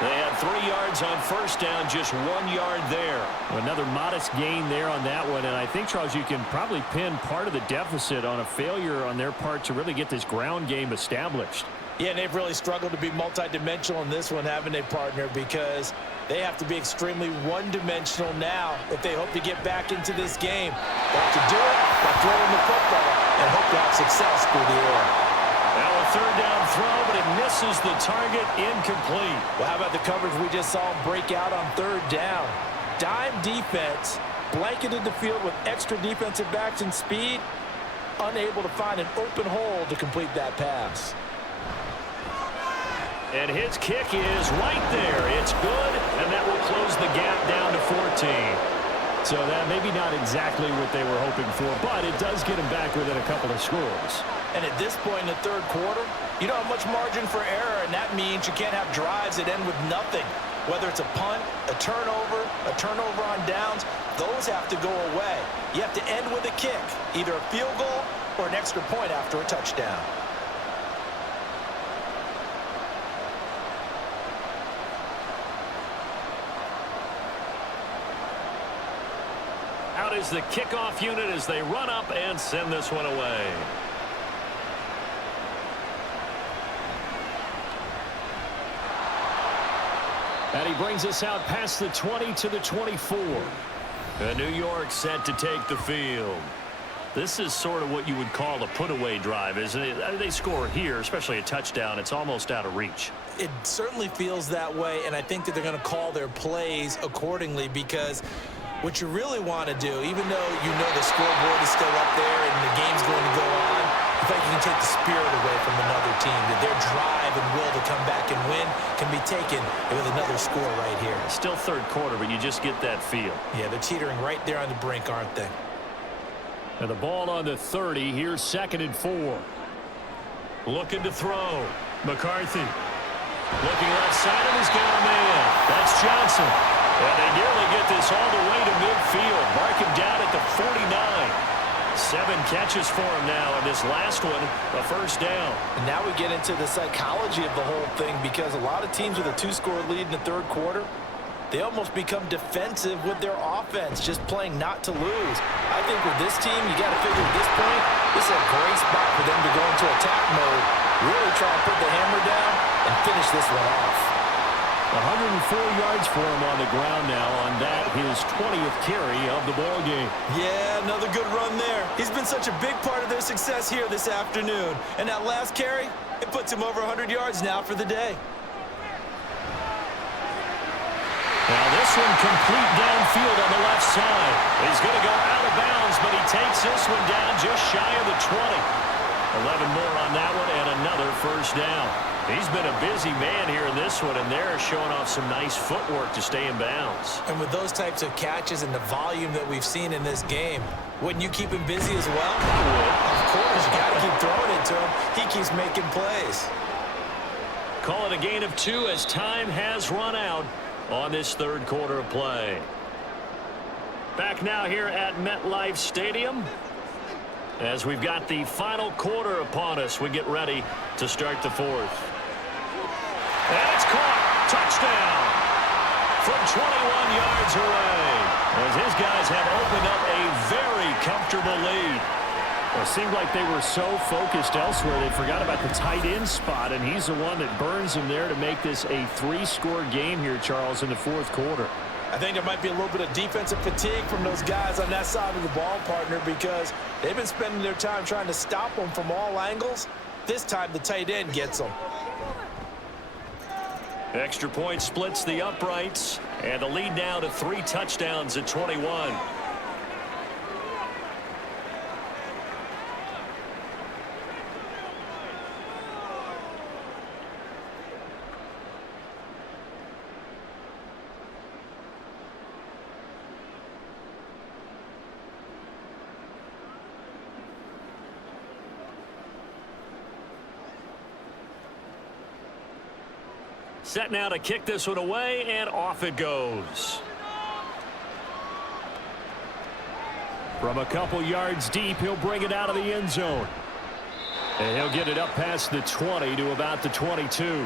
They had 3 yards on 1st down, just 1 yard there. Another modest gain there on that one, and I think, Charles, you can probably pin part of the deficit on a failure on their part to really get this ground game established. Yeah, and they've really struggled to be multidimensional in this one, haven't they, partner? Because they have to be extremely one-dimensional now if they hope to get back into this game. They have to do it by throwing the football and hope to have success through the air. Now a 3rd down throw, but it misses the target. Incomplete. Well, how about the coverage we just saw him break out on 3rd down? Dime defense, blanketed the field with extra defensive backs and speed, unable to find an open hole to complete that pass. And his kick is right there. It's good, and that will close the gap down to 14. So that maybe not exactly what they were hoping for, but it does get them back within a couple of scores. And at this point in the 3rd quarter, you don't have much margin for error, and that means you can't have drives that end with nothing. Whether it's a punt, a turnover on downs, those have to go away. You have to end with a kick, either a field goal or an extra point after a touchdown. Out is the kickoff unit as they run up and send this one away. And he brings us out past the 20 to the 24. And New York set to take the field. This is sort of what you would call a put-away drive, isn't it? I mean, they score here, especially a touchdown. It's almost out of reach. It certainly feels that way, and I think that they're going to call their plays accordingly, because what you really want to do, even though you know the scoreboard is still up there and the game's going to go on, I think you can take the spirit away from another team, that their drive and will to come back and win can be taken with another score right here. Still 3rd quarter, but you just get that feel. Yeah, they're teetering right there on the brink, aren't they? And the ball on the 30. Here's 2nd and 4. Looking to throw. McCarthy. Looking left side, and he's got a man. That's Johnson. And they nearly get this all the way to midfield. Mark him down at the 49. 7 catches for him now, and this last one, a 1st down. And now we get into the psychology of the whole thing, because a lot of teams with a 2-score lead in the 3rd quarter, they almost become defensive with their offense, just playing not to lose. I think with this team, you got to figure at this point, this is a great spot for them to go into attack mode, really try and put the hammer down and finish this one off. 104 yards for him on the ground now on that, his 20th carry of the ball game. Yeah, another good run there. He's been such a big part of their success here this afternoon. And that last carry, it puts him over 100 yards now for the day. Now this one complete downfield on the left side. He's going to go out of bounds, but he takes this one down just shy of the 20. 11 more on that one, and another 1st down. He's been a busy man here in this one, and they're showing off some nice footwork to stay in bounds. And with those types of catches and the volume that we've seen in this game, wouldn't you keep him busy as well? I would. Of course, you got to keep throwing it to him. He keeps making plays. Call it a gain of 2 as time has run out on this 3rd quarter of play. Back now here at MetLife Stadium, as we've got the final quarter upon us, we get ready to start the 4th. And it's caught. Touchdown from 21 yards away. as his guys have opened up a very comfortable lead. Well, it seemed like they were so focused elsewhere they forgot about the tight end spot, and he's the one that burns them there to make this a 3-score game here, Charles, in the fourth quarter. I think there might be a little bit of defensive fatigue from those guys on that side of the ball, partner, because they've been spending their time trying to stop them from all angles. This time the tight end gets them. Extra point splits the uprights, and the lead now to 3 touchdowns at 21. Set now to kick this one away, and off it goes. From a couple yards deep, he'll bring it out of the end zone. And he'll get it up past the 20 to about the 22.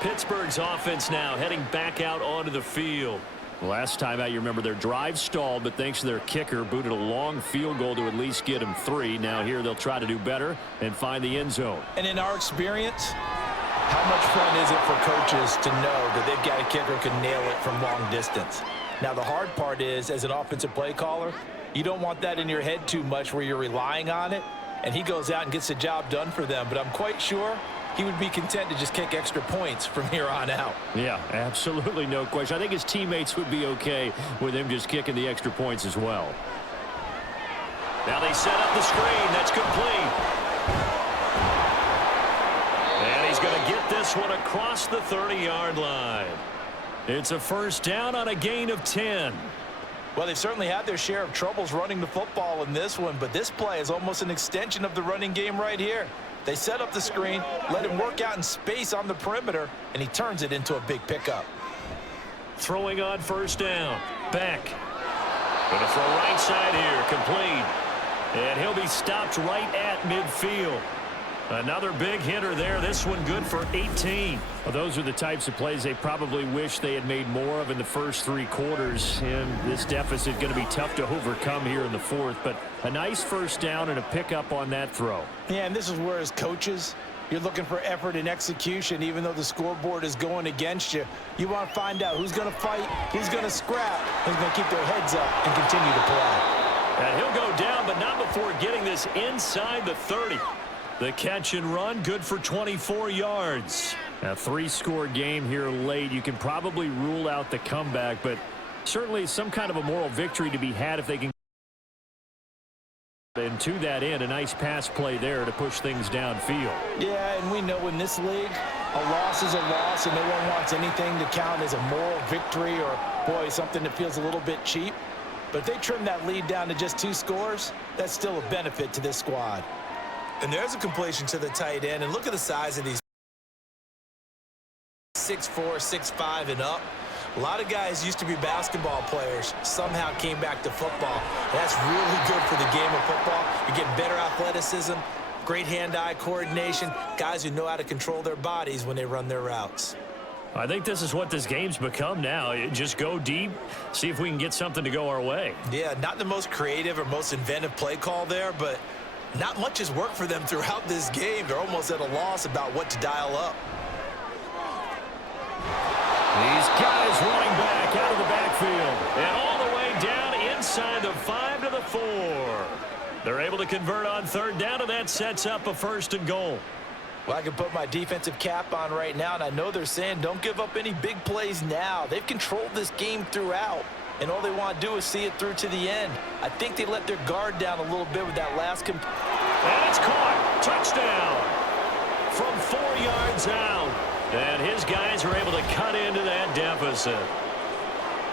Pittsburgh's offense now heading back out onto the field. Last time out, you remember their drive stalled, but thanks to their kicker, booted a long field goal to at least get them 3. Now here they'll try to do better and find the end zone. And in our experience, how much fun is it for coaches to know that they've got a kicker who can nail it from long distance? Now, the hard part is, as an offensive play caller, you don't want that in your head too much where you're relying on it, and he goes out and gets the job done for them. But I'm quite sure he would be content to just kick extra points from here on out. Yeah, absolutely no question. I think his teammates would be okay with him just kicking the extra points as well. Now they set up the screen. That's complete. And he's going to get this one across the 30-yard line. It's a first down on a gain of 10. Well, they've certainly had their share of troubles running the football in this one, but this play is almost an extension of the running game right here. They set up the screen, let him work out in space on the perimeter, and he turns it into a big pickup. Throwing on first down. Beck. Going to throw right side here. Complete. And he'll be stopped right at midfield. Another big hitter there. This one good for 18. Well, those are the types of plays they probably wish they had made more of in the first 3 quarters. And this deficit going to be tough to overcome here in the fourth. But a nice first down and a pickup on that throw. Yeah, and this is where, as coaches, you're looking for effort and execution. Even though the scoreboard is going against you, you want to find out who's going to fight, who's going to scrap, who's going to keep their heads up and continue to play. And he'll go down, but not before getting this inside the 30. The catch and run, good for 24 yards. A 3-score game here late. You can probably rule out the comeback, but certainly some kind of a moral victory to be had if they can. And to that end, a nice pass play there to push things downfield. Yeah, and we know in this league, a loss is a loss, and no one wants anything to count as a moral victory or, boy, something that feels a little bit cheap. But if they trim that lead down to just 2 scores, that's still a benefit to this squad. And there's a completion to the tight end, and look at the size of these 6'4", 6'5", and up. A lot of guys used to be basketball players, somehow came back to football. That's really good for the game of football. You're getting better athleticism, great hand-eye coordination, guys who know how to control their bodies when they run their routes. I think this is what this game's become now. Just go deep, see if we can get something to go our way. Yeah, not the most creative or most inventive play call there, but not much has worked for them throughout this game. They're almost at a loss about what to dial up. These guys running back out of the backfield. And all the way down inside the 5 to the 4. They're able to convert on third down, and that sets up a 1st and goal. Well, I can put my defensive cap on right now, and I know they're saying don't give up any big plays now. They've controlled this game throughout, and all they want to do is see it through to the end. I think they let their guard down a little bit with that last and it's caught. Touchdown from 4 yards out. And his guys are able to cut into that deficit.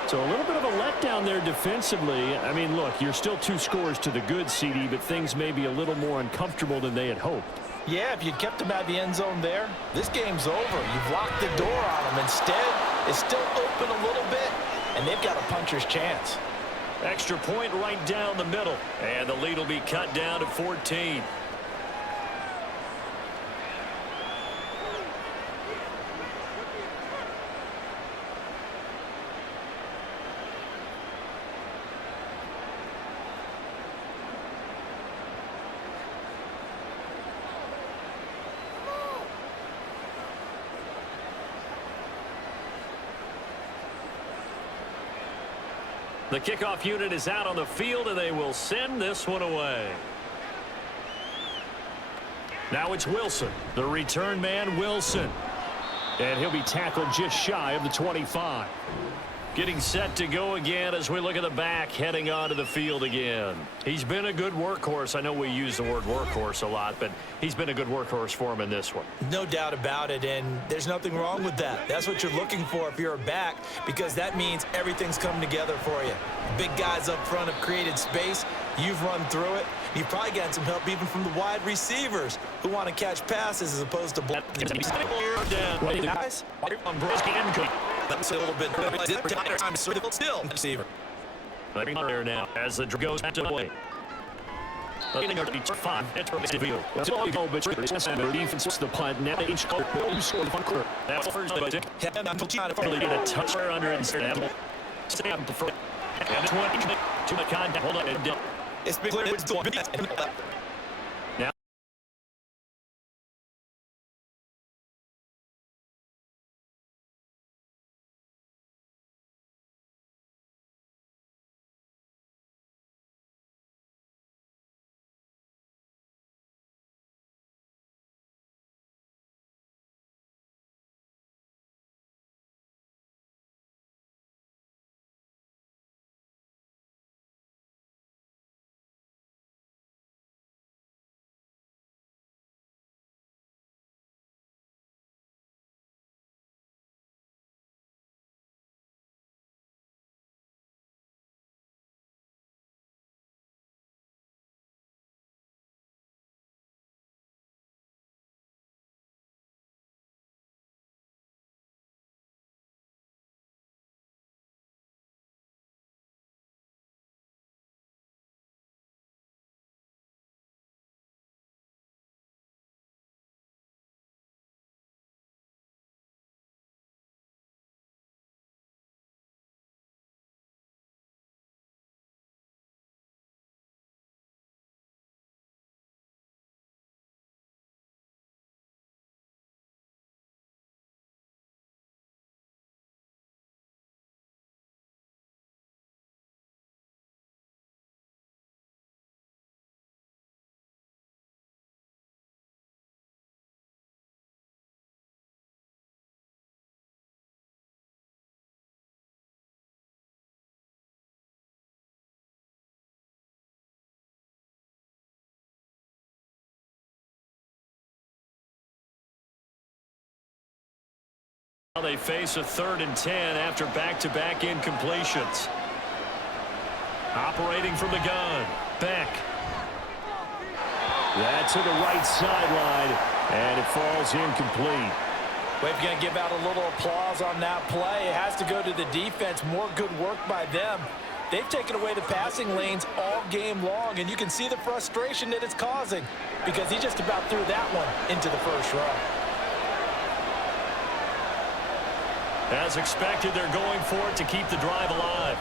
So a little bit of a letdown there defensively. I mean, look, you're still 2 scores to the good, CD, but things may be a little more uncomfortable than they had hoped. Yeah, if you kept them out of the end zone there, this game's over. You've locked the door on them. Instead, it's still open a little bit, and they've got a puncher's chance. Extra point right down the middle, and the lead will be cut down to 14. The kickoff unit is out on the field, and they will send this one away. Now it's Wilson, the return man, Wilson. And he'll be tackled just shy of the 25. Getting set to go again as we look at the back, heading onto the field again. He's been a good workhorse. I know we use the word workhorse a lot, but he's been a good workhorse for him in this one. No doubt about it, and there's nothing wrong with that. That's what you're looking for if you're a back, because that means everything's coming together for you. Big guys up front have created space. You've run through it. You've probably gotten some help even from the wide receivers who want to catch passes as opposed to blocking. Guys, that's a little bit time still receiver. There now as the goes back to the way. Defense the punt. Now each score the punt. That's first by Dick. A toucher under and Sam. Sam for and 20 to the contact. Hold on. It's been clear. Now. They face a 3rd and 10 after back-to-back incompletions. Operating from the gun. Beck. That's to the right sideline, and it falls incomplete. We're going to give out a little applause on that play. It has to go to the defense. More good work by them. They've taken away the passing lanes all game long, and you can see the frustration that it's causing because he just about threw that one into the first row. As expected, they're going for it to keep the drive alive.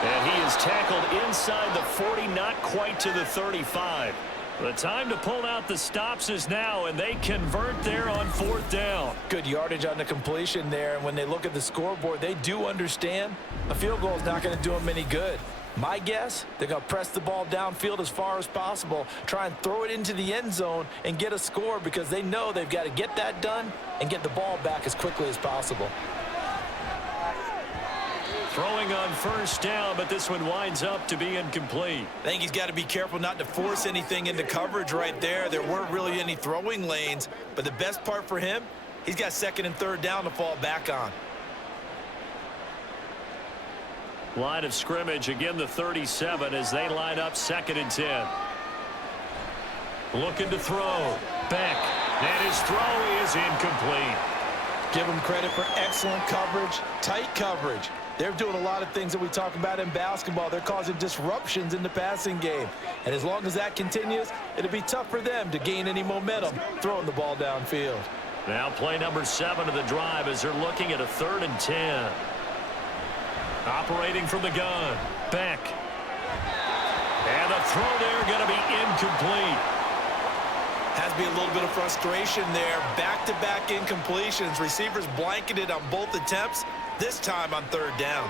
And he is tackled inside the 40, not quite to the 35. The time to pull out the stops is now, and they convert there on 4th down. Good yardage on the completion there, and when they look at the scoreboard, they do understand a field goal is not going to do them any good. My guess, they're going to press the ball downfield as far as possible, try and throw it into the end zone and get a score because they know they've got to get that done and get the ball back as quickly as possible. Throwing on 1st down, but this one winds up to be incomplete. I think he's got to be careful not to force anything into coverage right there. There weren't really any throwing lanes, but the best part for him, he's got 2nd and 3rd down to fall back on. Line of scrimmage, again the 37 as they line up 2nd and 10. Looking to throw. Beck. And his throw is incomplete. Give him credit for excellent coverage, tight coverage. They're doing a lot of things that we talk about in basketball. They're causing disruptions in the passing game. And as long as that continues, it'll be tough for them to gain any momentum throwing the ball downfield. Now play number 7 of the drive as they're looking at a 3rd and 10. Operating from the gun. Beck. And the throw there going to be incomplete. Has to be a little bit of frustration there. Back-to-back incompletions. Receivers blanketed on both attempts, this time on 3rd down.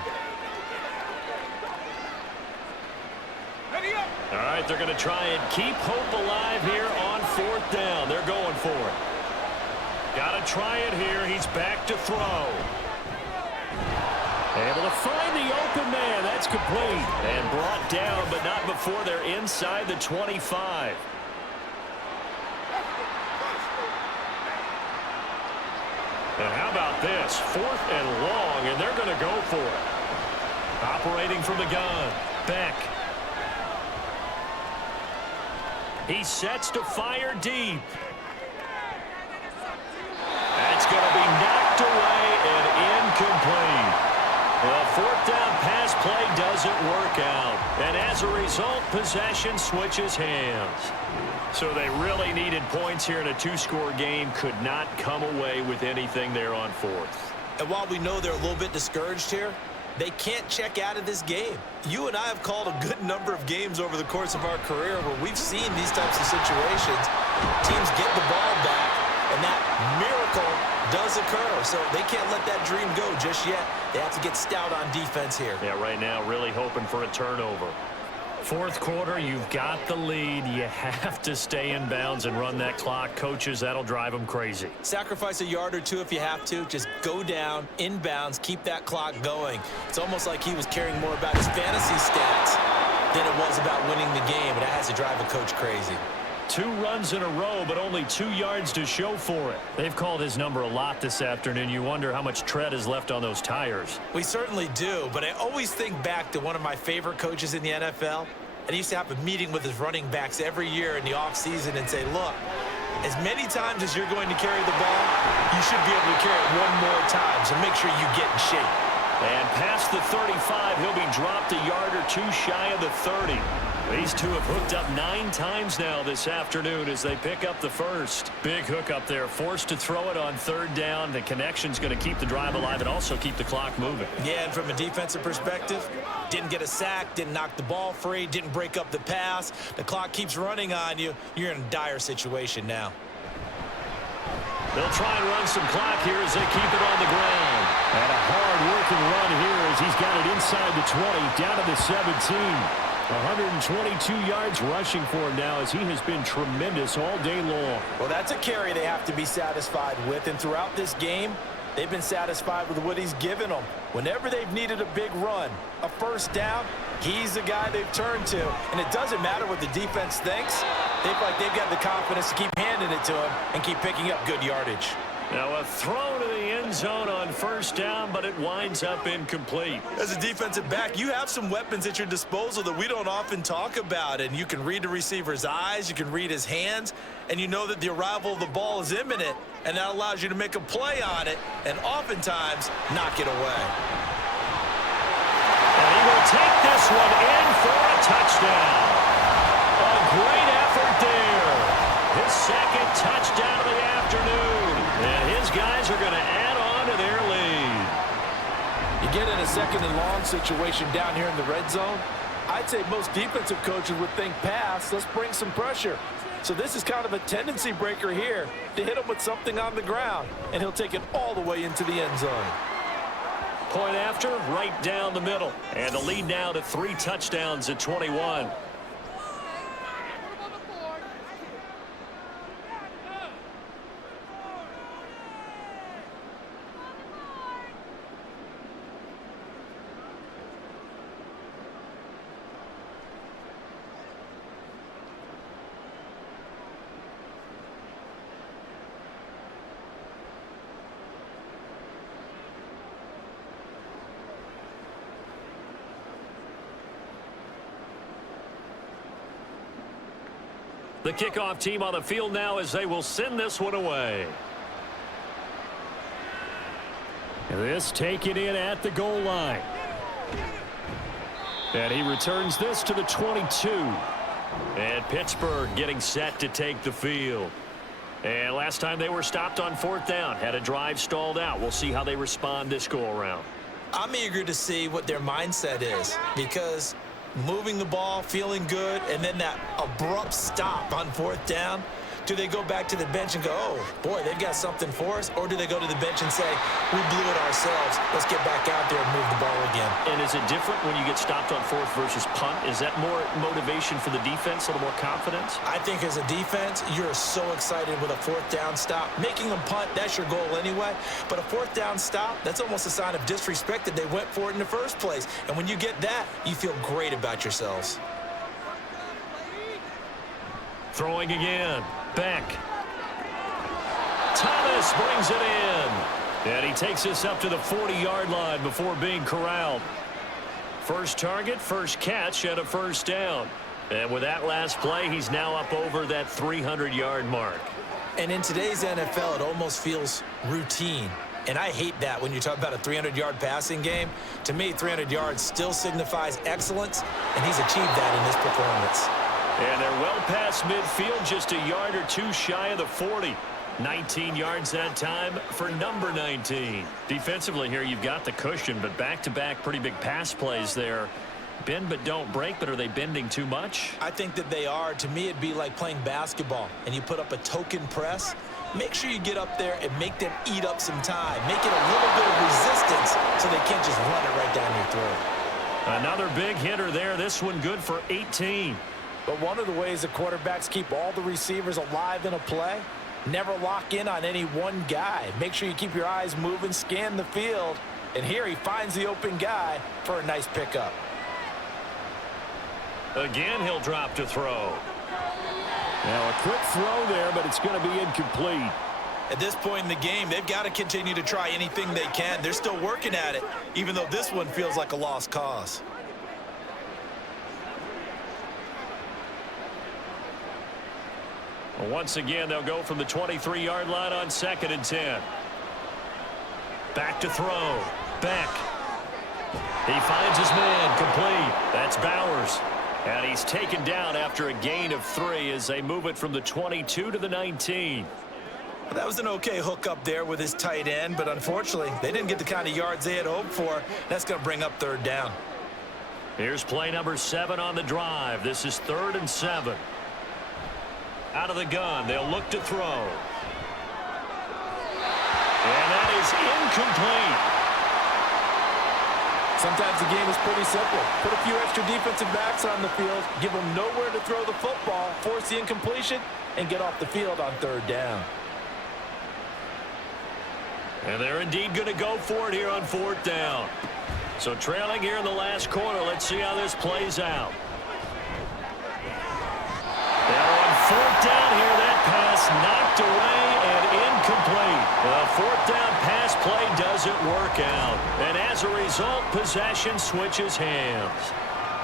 but they're going to try and keep hope alive here on 4th down. They're going for it. Got to try it here. He's back to throw. Able to find the open man. That's complete. And brought down, but not before they're inside the 25. And how about this? 4th and long, and they're going to go for it. Operating from the gun. Beck. He sets to fire deep. That's going to be knocked away and incomplete. Well, 4th down pass play doesn't work out. And as a result, possession switches hands. So they really needed points here in a 2-score game. Could not come away with anything there on 4th. And while we know they're a little bit discouraged here, they can't check out of this game. You and I have called a good number of games over the course of our career where we've seen these types of situations. Teams get the ball back, and that miracle does occur. So they can't let that dream go just yet. They have to get stout on defense here. Yeah, right now really hoping for a turnover. 4th quarter, you've got the lead. You have to stay in bounds and run that clock. Coaches, that'll drive them crazy. Sacrifice a yard or two if you have to. Just go down, in bounds, keep that clock going. It's almost like he was caring more about his fantasy stats than it was about winning the game, and that has to drive a coach crazy. 2 runs in a row, but only 2 yards to show for it. They've called his number a lot this afternoon. You wonder how much tread is left on those tires. We certainly do, but I always think back to one of my favorite coaches in the NFL, and he used to have a meeting with his running backs every year in the offseason and say, look, as many times as you're going to carry the ball, you should be able to carry it one more time, so make sure you get in shape. And past the 35, he'll be dropped a yard or 2 shy of the 30. These two have hooked up 9 times now this afternoon as they pick up the first. Big hook up there, forced to throw it on 3rd down. The connection's going to keep the drive alive and also keep the clock moving. Yeah, and from a defensive perspective, didn't get a sack, didn't knock the ball free, didn't break up the pass. The clock keeps running on you. You're in a dire situation now. They'll try and run some clock here as they keep it on the ground. And a hard-working run here as he's got it inside the 20, down to the 17. 122 yards rushing for him now as he has been tremendous all day long. Well, that's a carry they have to be satisfied with, and throughout this game, they've been satisfied with what he's given them. Whenever they've needed a big run, a 1st down, he's the guy they've turned to. And it doesn't matter what the defense thinks. They feel like they've got the confidence to keep handing it to him and keep picking up good yardage. Now a throw to the end zone on 1st down, but it winds up incomplete. As a defensive back, you have some weapons at your disposal that we don't often talk about. And you can read the receiver's eyes, you can read his hands, and you know that the arrival of the ball is imminent, and that allows you to make a play on it and oftentimes knock it away. And he will take this one in for a touchdown. A great effort there. His 2nd touchdown of the afternoon. And his guys are going to add on to their lead. You get in a 2nd and long situation down here in the red zone, I'd say most defensive coaches would think pass, let's bring some pressure. So this is kind of a tendency breaker here to hit him with something on the ground, and he'll take it all the way into the end zone. Point after, right down the middle. And the lead now to 3 touchdowns at 21. The kickoff team on the field now as they will send this one away. This taken in at the goal line. And he returns this to the 22. And Pittsburgh getting set to take the field. And last time they were stopped on 4th down, had a drive stalled out. We'll see how they respond this go-around. I'm eager to see what their mindset is, because moving the ball, feeling good, and then that abrupt stop on 4th down Do they go back to the bench and go, oh, boy, they've got something for us? Or do they go to the bench and say, we blew it ourselves. Let's get back out there and move the ball again. And is it different when you get stopped on fourth versus punt? Is that more motivation for the defense, a little more confidence? I think as a defense, you're so excited with a fourth down stop. Making them punt, that's your goal anyway. But a fourth down stop, that's almost a sign of disrespect that they went for it in the first place. And when you get that, you feel great about yourselves. Throwing again. Beck. Thomas brings it in. And he takes us up to the 40-yard line before being corralled. First target, first catch, and a first down. And with that last play, he's now up over that 300-yard mark. And in today's NFL, it almost feels routine. And I hate that when you talk about a 300-yard passing game. To me, 300 yards still signifies excellence, and he's achieved that in this performance. And they're well past midfield, just a yard or two shy of the 40. 19 yards that time for number 19. Defensively here, you've got the cushion, but back-to-back pretty big pass plays there. Bend but don't break, but are they bending too much? I think that they are. To me, it'd be like playing basketball, and you put up a token press. Make sure you get up there and make them eat up some time. Make it a little bit of resistance so they can't just run it right down your throat. Another big hitter there. This one good for 18. But one of the ways the quarterbacks keep all the receivers alive in a play, never lock in on any one guy. Make sure you keep your eyes moving, scan the field. And here he finds the open guy for a nice pickup. Again, he'll drop to throw. Now a quick throw there, but it's going to be incomplete. At this point in the game, they've got to continue to try anything they can. They're still working at it, even though this one feels like a lost cause. Once again, they'll go from the 23-yard line on 2nd and 10. Back to throw. Beck. He finds his man complete. That's Bowers. And he's taken down after a gain of 3 as they move it from the 22 to the 19. That was an okay hook up there with his tight end, but unfortunately, they didn't get the kind of yards they had hoped for. That's going to bring up 3rd down. Here's play number 7 on the drive. This is 3rd and 7. Out of the gun, they'll look to throw. And that is incomplete. Sometimes the game is pretty simple. Put a few extra defensive backs on the field, give them nowhere to throw the football, force the incompletion, and get off the field on 3rd down. And they're indeed going to go for it here on 4th down. So trailing here in the last quarter, let's see how this plays out. They're on 4th down here. That pass knocked away and incomplete. The 4th down pass play doesn't work out. And as a result, possession switches hands.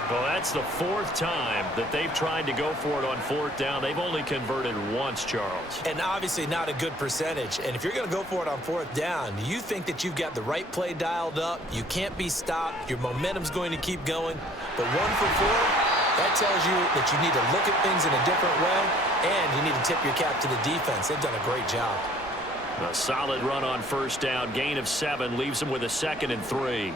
Well, that's the 4th time that they've tried to go for it on 4th down. They've only converted once, Charles. And obviously not a good percentage. And if you're going to go for it on 4th down, you think that you've got the right play dialed up. You can't be stopped. Your momentum's going to keep going. But 1 for 4, that tells you that you need to look at things in a different way, and you need to tip your cap to the defense. They've done a great job. A solid run on 1st down. Gain of 7 leaves them with a 2nd and 3.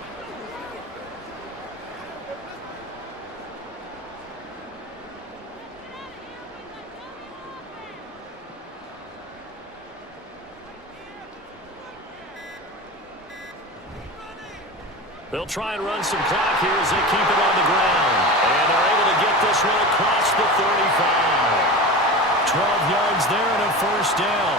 They'll try and run some clock here as they keep it on the ground. And they're able to get this one across the 35. 12 yards there and a 1st down.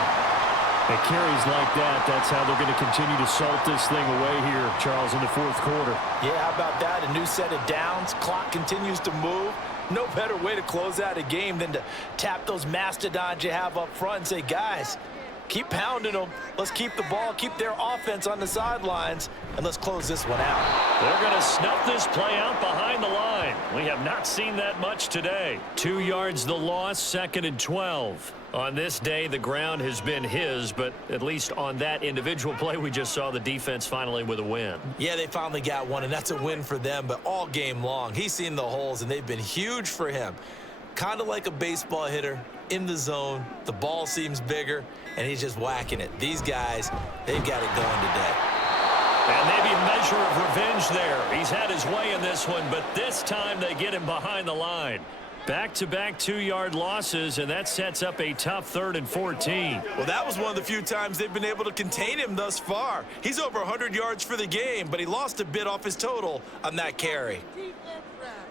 At carries like that, that's how they're going to continue to salt this thing away here, Charles, in the 4th quarter. Yeah, how about that? A new set of downs. Clock continues to move. No better way to close out a game than to tap those mastodons you have up front and say, guys, keep pounding them. Let's keep the ball, keep their offense on the sidelines, and let's close this one out. They're going to snuff this play out behind the line. We have not seen that much today. 2 yards the loss, 2nd and 12. On this day, the ground has been his, but at least on that individual play, we just saw the defense finally with a win. Yeah, they finally got one, and that's a win for them, but all game long, he's seen the holes, and they've been huge for him. Kind of like a baseball hitter in the zone. The ball seems bigger, and he's just whacking it. These guys, they've got it going today. And maybe a measure of revenge there. He's had his way in this one, but this time they get him behind the line. Back-to-back 2-yard losses, and that sets up a tough 3rd and 14. Well, that was one of the few times they've been able to contain him thus far. He's over 100 yards for the game, but he lost a bit off his total on that carry. Defense round.